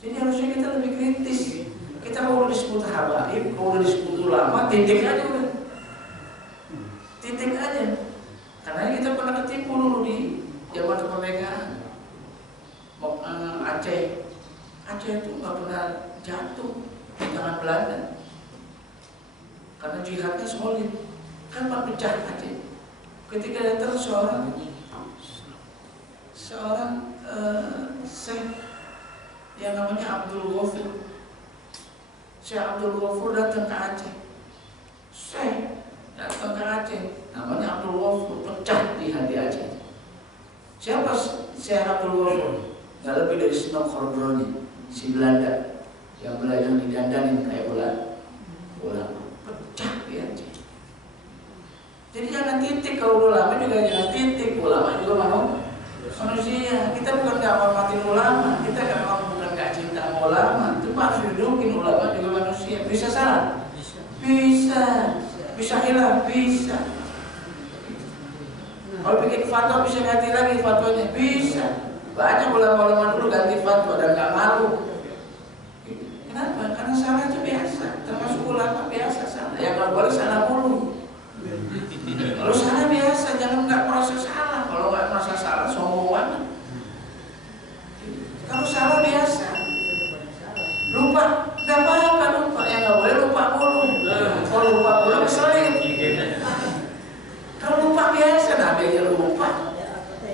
Jadi harusnya kita lebih kritis. Kita kalau disebut habaib, kalau disebut ulama, titik aja udah. Titik aja. Karena kita pernah ketipu dulu di zaman kemerdekaan. Aceh itu nggak pernah jatuh di tangan Belanda. Karena jihadnya solid. Kan pecah Aceh. Ketika datang seorang Syekh yang namanya Abdul Ghafur. Syekh Abdul Ghafur datang ke Aceh. Syekh datang ke Aceh, namanya Abdul Ghafur, pecah di hati Aceh. Siapa Syekh Abdul Ghafur? Gak lebih dari Senok Khorbroni, si Belanda yang belajar didandanin kayak ulama, pecah di Aceh. Jadi jangan titik, kalau ulama juga jangan titik, ulama juga manusia. Kita bukan gak hormatin ulama, kita bukan gak cinta sama ulama, cuma harus hidukin ulama juga manusia. Bisa salah? Bisa hilang? Bisa. Kalau bikin fatwa bisa ganti lagi fatwanya? Bisa. Banyak ulama-ulama dulu ganti fatwa dan gak malu. Kenapa? Karena salah itu biasa, termasuk ulama biasa salah. Yang gak boleh salah mulu. Kalau salah biasa, jangan nggak merasa salah. Kalau nggak merasa salah, sombong banget. Kalau salah biasa, lupa, nggak apa-apa lupa. Yang nggak boleh lupa mulu. Kalau lupa mulu keselin. Kalau lupa biasa, Nabi aja lupa.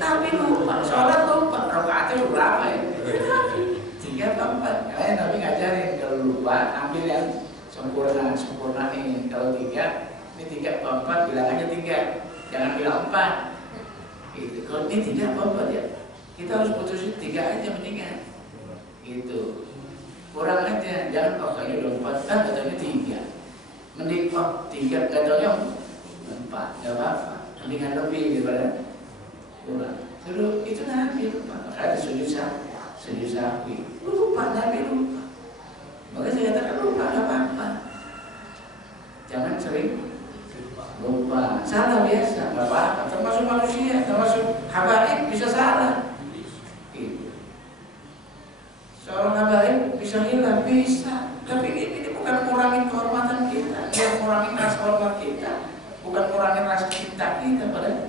Nabi lupa, sholat lupa. Rakaatnya berapa ya? 3 atau 4. Karena Nabi ngajarin kalau lupa, ambil yang sempurnain. Kalau 3. Ini 3 atau 4, bilang aja 3, jangan bilang 4 gitu. Kalau ini 3 atau 4 ya, kita harus putusin 3 aja mendingan gitu. Kurang aja, jangan kayaknya udah 4, kan katanya 3. Mending 3, katanya 4, gak apa-apa. Mendingan lebih daripada kurang. Terus itu Nabi lupa, makanya sujud sahwi. Lupa, Nabi lupa. Makanya saya katakan lupa, gak apa-apa. Jangan sering lupa, salah biasa, nggak apa-apa. Termasuk manusia, termasuk habaib bisa salah. Gitu. Seorang habaib bisa hilang, bisa. Tapi ini bukan kurangin kehormatan kita, bukan kurangin rasa hormat kita, bukan kurangin rasa cinta kita pada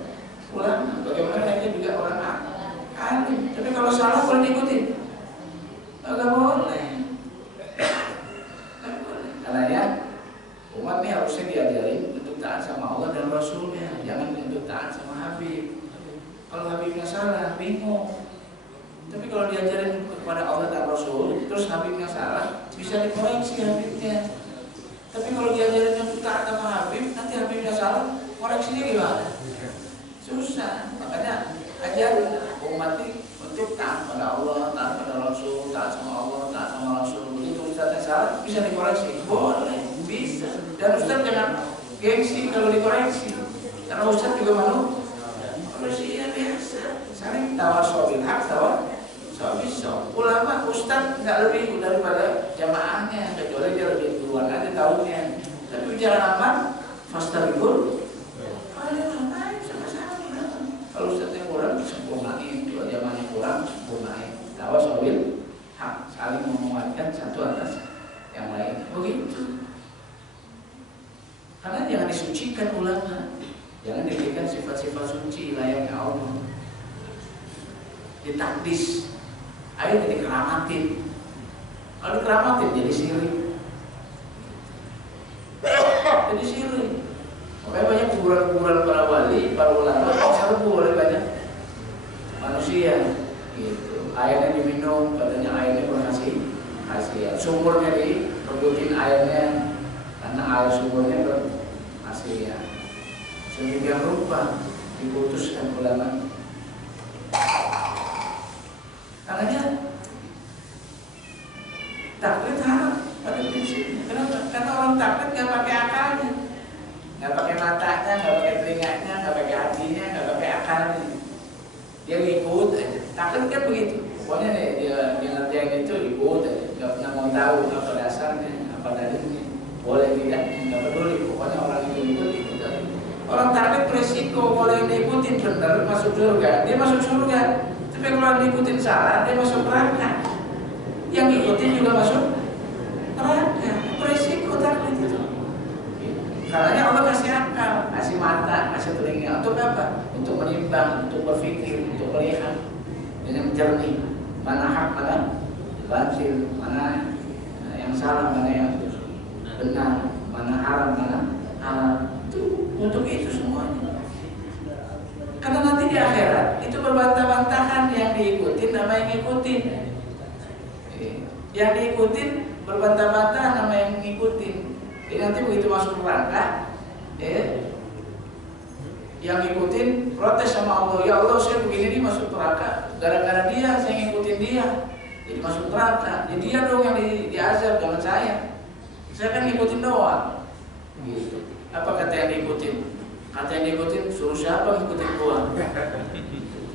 ulama. Bagaimana kita juga orang alim. Tapi kalau salah boleh diikuti? Nggak boleh. Karena ya umat ini harusnya diajarin untuk taat sama Allah dan Rasulnya, jangan untuk taat sama Habib. Kalau Habibnya salah, bingung. Tapi kalau diajarin kepada Allah dan Rasul, terus Habibnya salah, bisa dikoreksi Habibnya. Tapi kalau diajarin untuk taat sama Habib, nanti Habibnya salah, koreksinya gimana? Susah. Makanya ajarin umat ini untuk taat pada Allah, taat pada Rasul, taat sama Allah, taat sama Rasul. Begitu Ustaznya salah, bisa dikoreksi? Boleh, bisa. Dan Ustaz jangan gengsi kalau dikoreksi, karena Ustaz juga manusia biasa, saling tawasobil hak, tawasobil. Ulama Ustaz nggak lebih daripada jamaahnya, kecuali dia lebih duluan aja tahunya. Tapi bicara aman, fastabikul, sama-sama. Kalau Ustaznya kurang, sempurnain. Kalau jamaahnya kurang, sempurnain. Tawasobil hak, saling menguatkan satu atas yang lain. Begitu. Karena jangan disucikan ulama, jangan diberikan sifat-sifat suci layaknya Allah. Ditakdis, ayo dikeramatin. Kalau dikeramatin jadi sirik. Jadi sirik. Makanya banyak kuburan-kuburan para wali, para ulama, serbu oleh banyak manusia. Gitu. Airnya diminum, katanya airnya berhasil. Sumurnya direbutin airnya. Karena air sumurnya berhasil, sedemikian rupa diputuskan ulama. Karena taklid haram pada prinsipnya. Kenapa? Karena orang taklid nggak pakai akalnya, nggak pakai matanya, nggak pakai telinganya, nggak pakai hatinya, nggak pakai akalnya. Dia ngikut aja. Taklid kan begitu. Pokoknya dia ngerjain itu ikut aja, nggak pernah mau tahu apa dasarnya, apa dalilnya. Boleh tidak, nggak peduli, pokoknya orang itu ikut. Orang taklid beresiko, kalau yang diikutin benar masuk surga, dia masuk surga. Tapi kalau diikutin salah, dia masuk neraka. Yang diikutin juga masuk neraka. Beresiko taklid itu. Karena Allah kasih akal, kasih mata, kasih telinga. Untuk apa? Untuk menimbang, untuk berpikir, untuk melihat dengan jernih. Mana hak, mana batil, mana yang salah, mana yang benar, mana haram, mana halal. Itu untuk itu semuanya. Karena nanti di akhirat itu berbantah-bantahan, yang diikutin nama yang ngikutin. Yang diikutin berbantah-bantahan nama yang ngikutin. Jadi nanti begitu masuk neraka, yang ngikutin protes sama Allah, ya Allah saya begini nih masuk neraka, gara-gara dia saya ngikutin dia, jadi masuk neraka. Jadi dia dong yang diazab, jangan saya kan ngikutin doang. Gitu. Apa kata yang diikutin? Kata yang diikutin suruh siapa ngikutin gua?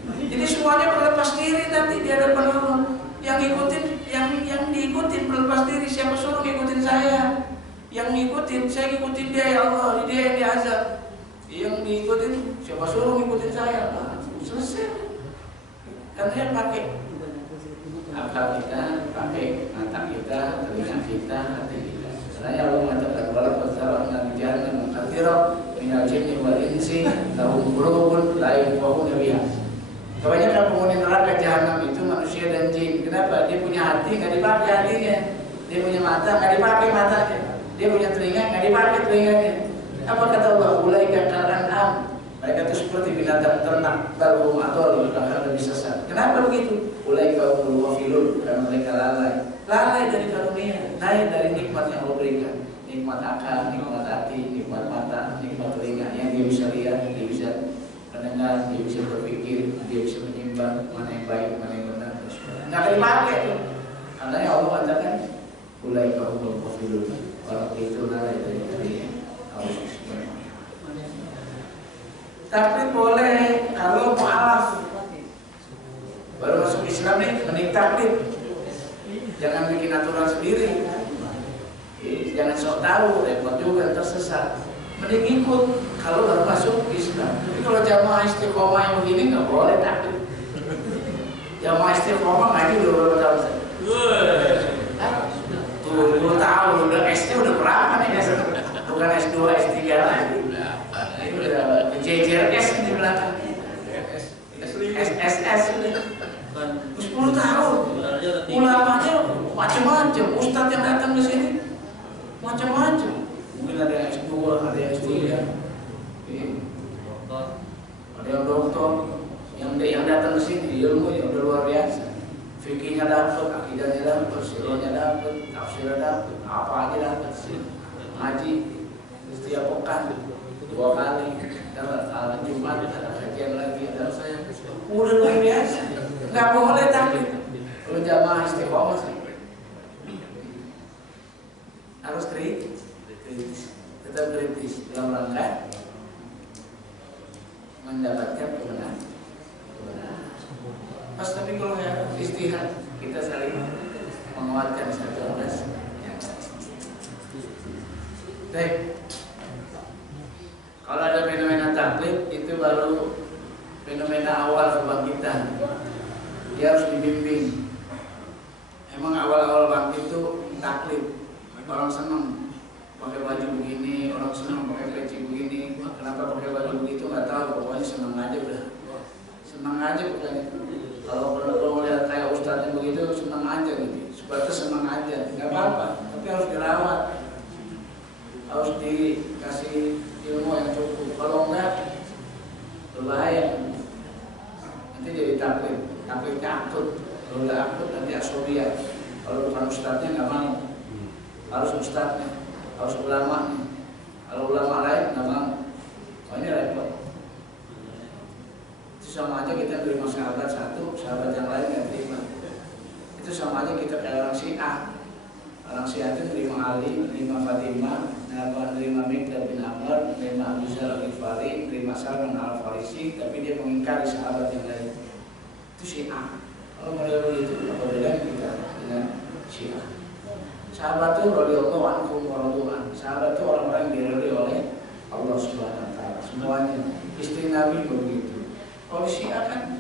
Jadi semuanya berlepas diri nanti di hadapan Allah. Yang ngikutin, yang diikutin berlepas diri, siapa suruh ngikutin saya? Yang ngikutin, saya ngikutin dia ya Allah, dia yang diazab. Yang diikutin, siapa suruh ngikutin saya? Nah, selesai. Karena yang pakai akal kita, pakai mata kita, telinga kita, hati kita. Karena Allah mengatakan wala fasara min jahannam katsira minal jinni wal insi lahum qulubun la yafqahuna biha. Kebanyakan penghuni neraka jahanam itu manusia dan jin. Kenapa? Dia punya hati nggak dipakai hatinya. Dia punya mata nggak dipakai matanya. Dia punya telinga nggak dipakai telinganya. Apa kata Allah? Ulaika kal'an'am. Mereka itu seperti binatang ternak, balhum atau bahkan lebih sesat. Kenapa begitu? Ulaika humul ghafilun, karena mereka lalai dari karunia, naik dari nikmat yang Allah berikan. Nikmat akal, nikmat hati, nikmat mata, nikmat telinga yang dia bisa lihat, dia bisa mendengar, dia bisa berpikir, dia bisa menimbang mana yang baik, mana yang benar. Nggak akan dipakai tuh. Karena yang Allah katakan ulaika humul ghafilun, orang itu lalai dari karunia Allah. Taklid boleh kalau mu'alaf. Baru masuk Islam nih, mending taklid. Jangan bikin aturan sendiri. Jangan sok tahu, repot juga, tersesat. Mending ikut kalau baru masuk Islam. Tapi kalau jamaah istiqomah yang begini nggak boleh taklid. Jamaah istiqomah ngaji udah berapa tahun? Tuh 2 tahun, udah SD udah berapa nih? Bukan S2, S3 lagi. Ini udah JJRS di belakang. SSS udah 10 tahun. Ulamanya macam-macam. Ustadz yang datang di sini macam-macam. Mungkin ada yang S2, ada yang S3, ada yang doktor. Yang datang ke sini ilmu yang udah luar biasa. Fikihnya dapat, akidahnya dapat, sirahnya dapat, tafsirnya dapat, apa aja dapat sih. Ngaji setiap pekan 2 kali, ada Jumat, ada kajian lagi, ada saya. Udah luar biasa. Nggak boleh taklid. Kalau jamaah istiqomah sih harus kritis, tetap kritis dalam rangka mendapatkan kebenaran. Pas tapi kalau ya istihad, kita saling menguatkan satu sama lain. Baik. Kalau ada fenomena taklid itu baru fenomena awal kebangkitan. Dia harus dibimbing. Emang awal-awal bangkit itu taklid. Orang senang pakai baju begini, orang senang pakai peci begini. Kenapa pakai baju begitu nggak tahu. Pokoknya senang aja udah. Senang aja pokoknya. Kalau melihat kayak ustadznya begitu senang aja gitu. Sebatas senang aja, nggak apa-apa. Tapi harus dirawat, harus dikasih ilmu yang cukup. Kalau enggak berbahaya. Nanti jadi taklidnya akut. Kalau udah akut nanti asobia. Kalau bukan ustadznya nggak mau. Harus ustadznya, harus ulamanya. Kalau ulama lain nggak mau. Oh ini repot. Itu sama aja kita terima sahabat satu, sahabat yang lain nggak terima. Itu sama aja kita kayak orang Syiah. Orang Syiah itu terima Ali, terima Fatimah, terima Mikdad bin Amr, terima Abu Dzar al-Ghifari, terima Salman al-Farisi, tapi dia mengingkari sahabat yang lain. Itu Syiah. Kalau model itu apa bedanya kita dengan Syiah? Sahabat itu radhiyallahu anhum wa radwan. Sahabat itu orang-orang yang diridhoi oleh Allah Subhanahu wa taala. Semuanya. Istri Nabi begitu. Kalau Syiah kan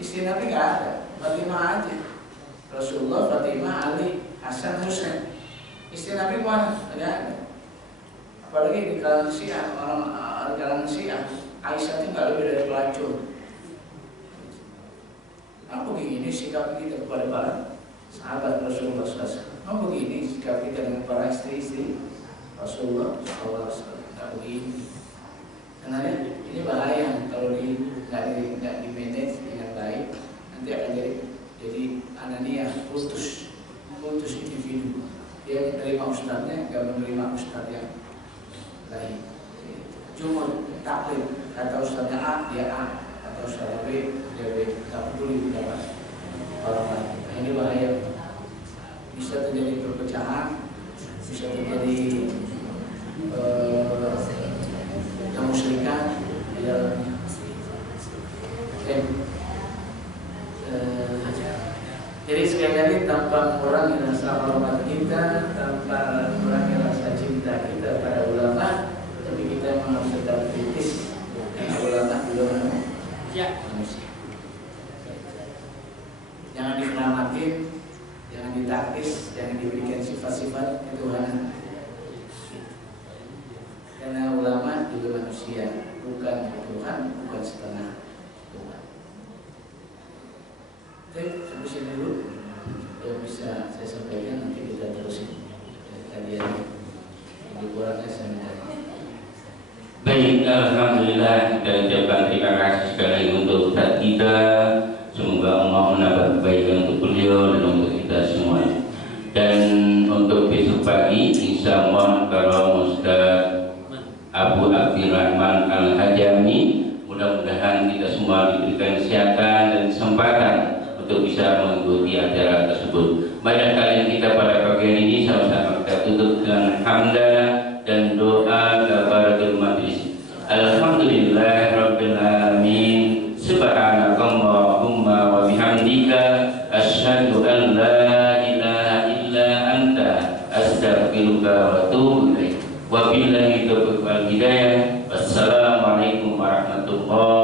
istri Nabi nggak ada, Fatimah aja. Rasulullah, Fatimah, Ali, Hasan, Husain. Istri Nabi mana? Nggak ada. Apalagi di kalangan Syiah, orang di kalangan Syiah, Aisyah itu nggak lebih dari pelacur. Apa begini sikap kita kepada para sahabat Rasulullah SAW? Apa begini sikap kita dengan para istri-istri Rasulullah SAW? Nggak begini. Karena ini bahaya kalau nggak di manage dengan baik, nanti akan jadi anania, putus individu. Dia menerima ustadznya, nggak menerima ustadz yang lain. Cuma taklid. Kata ustaznya A, dia A. Kata ustaznya B, dia B. Tidak peduli dapat orang lain. Nah, ini bahaya. Bisa terjadi perpecahan, bisa terjadi kemusyrikan di dalamnya. Jadi sekali lagi tanpa mengurangi rasa hormat kita, tanpa mengurangi rasa cinta kita pada ulama, tapi kita memang harus tetap kritis karena ulama juga manusia. Jangan dikeramatin, jangan ditaktis, jangan diberikan sifat-sifat ketuhanan. Karena ulama juga manusia, bukan Tuhan, bukan setengah Tuhan. Oke, sampai sini dulu. Yang bisa saya sampaikan nanti kita terusin kajian. Lebih kurangnya saya minta maaf. Baik, alhamdulillah kita ucapkan terima kasih sekali untuk Ustaz kita. Semoga Allah menambah kebaikan untuk beliau dan untuk kita semua. Dan untuk besok pagi, insya Allah kalau Ustaz Abu Abdirrahman Al-Hajami, mudah-mudahan kita semua diberikan kesehatan dan kesempatan untuk bisa mengikuti acara tersebut. Banyak kalian kita pada pagi hari ini sama-sama kita tutup dengan hamdalah dan doa kafaratul majlis. Alhamdulillah rabbil alamin. Subhanakallahumma wa bihamdika asyhadu an la ilaha illa anta astaghfiruka wa atubu ilaik. Wabillahi taufiq wal hidayah. Wassalamualaikum warahmatullahi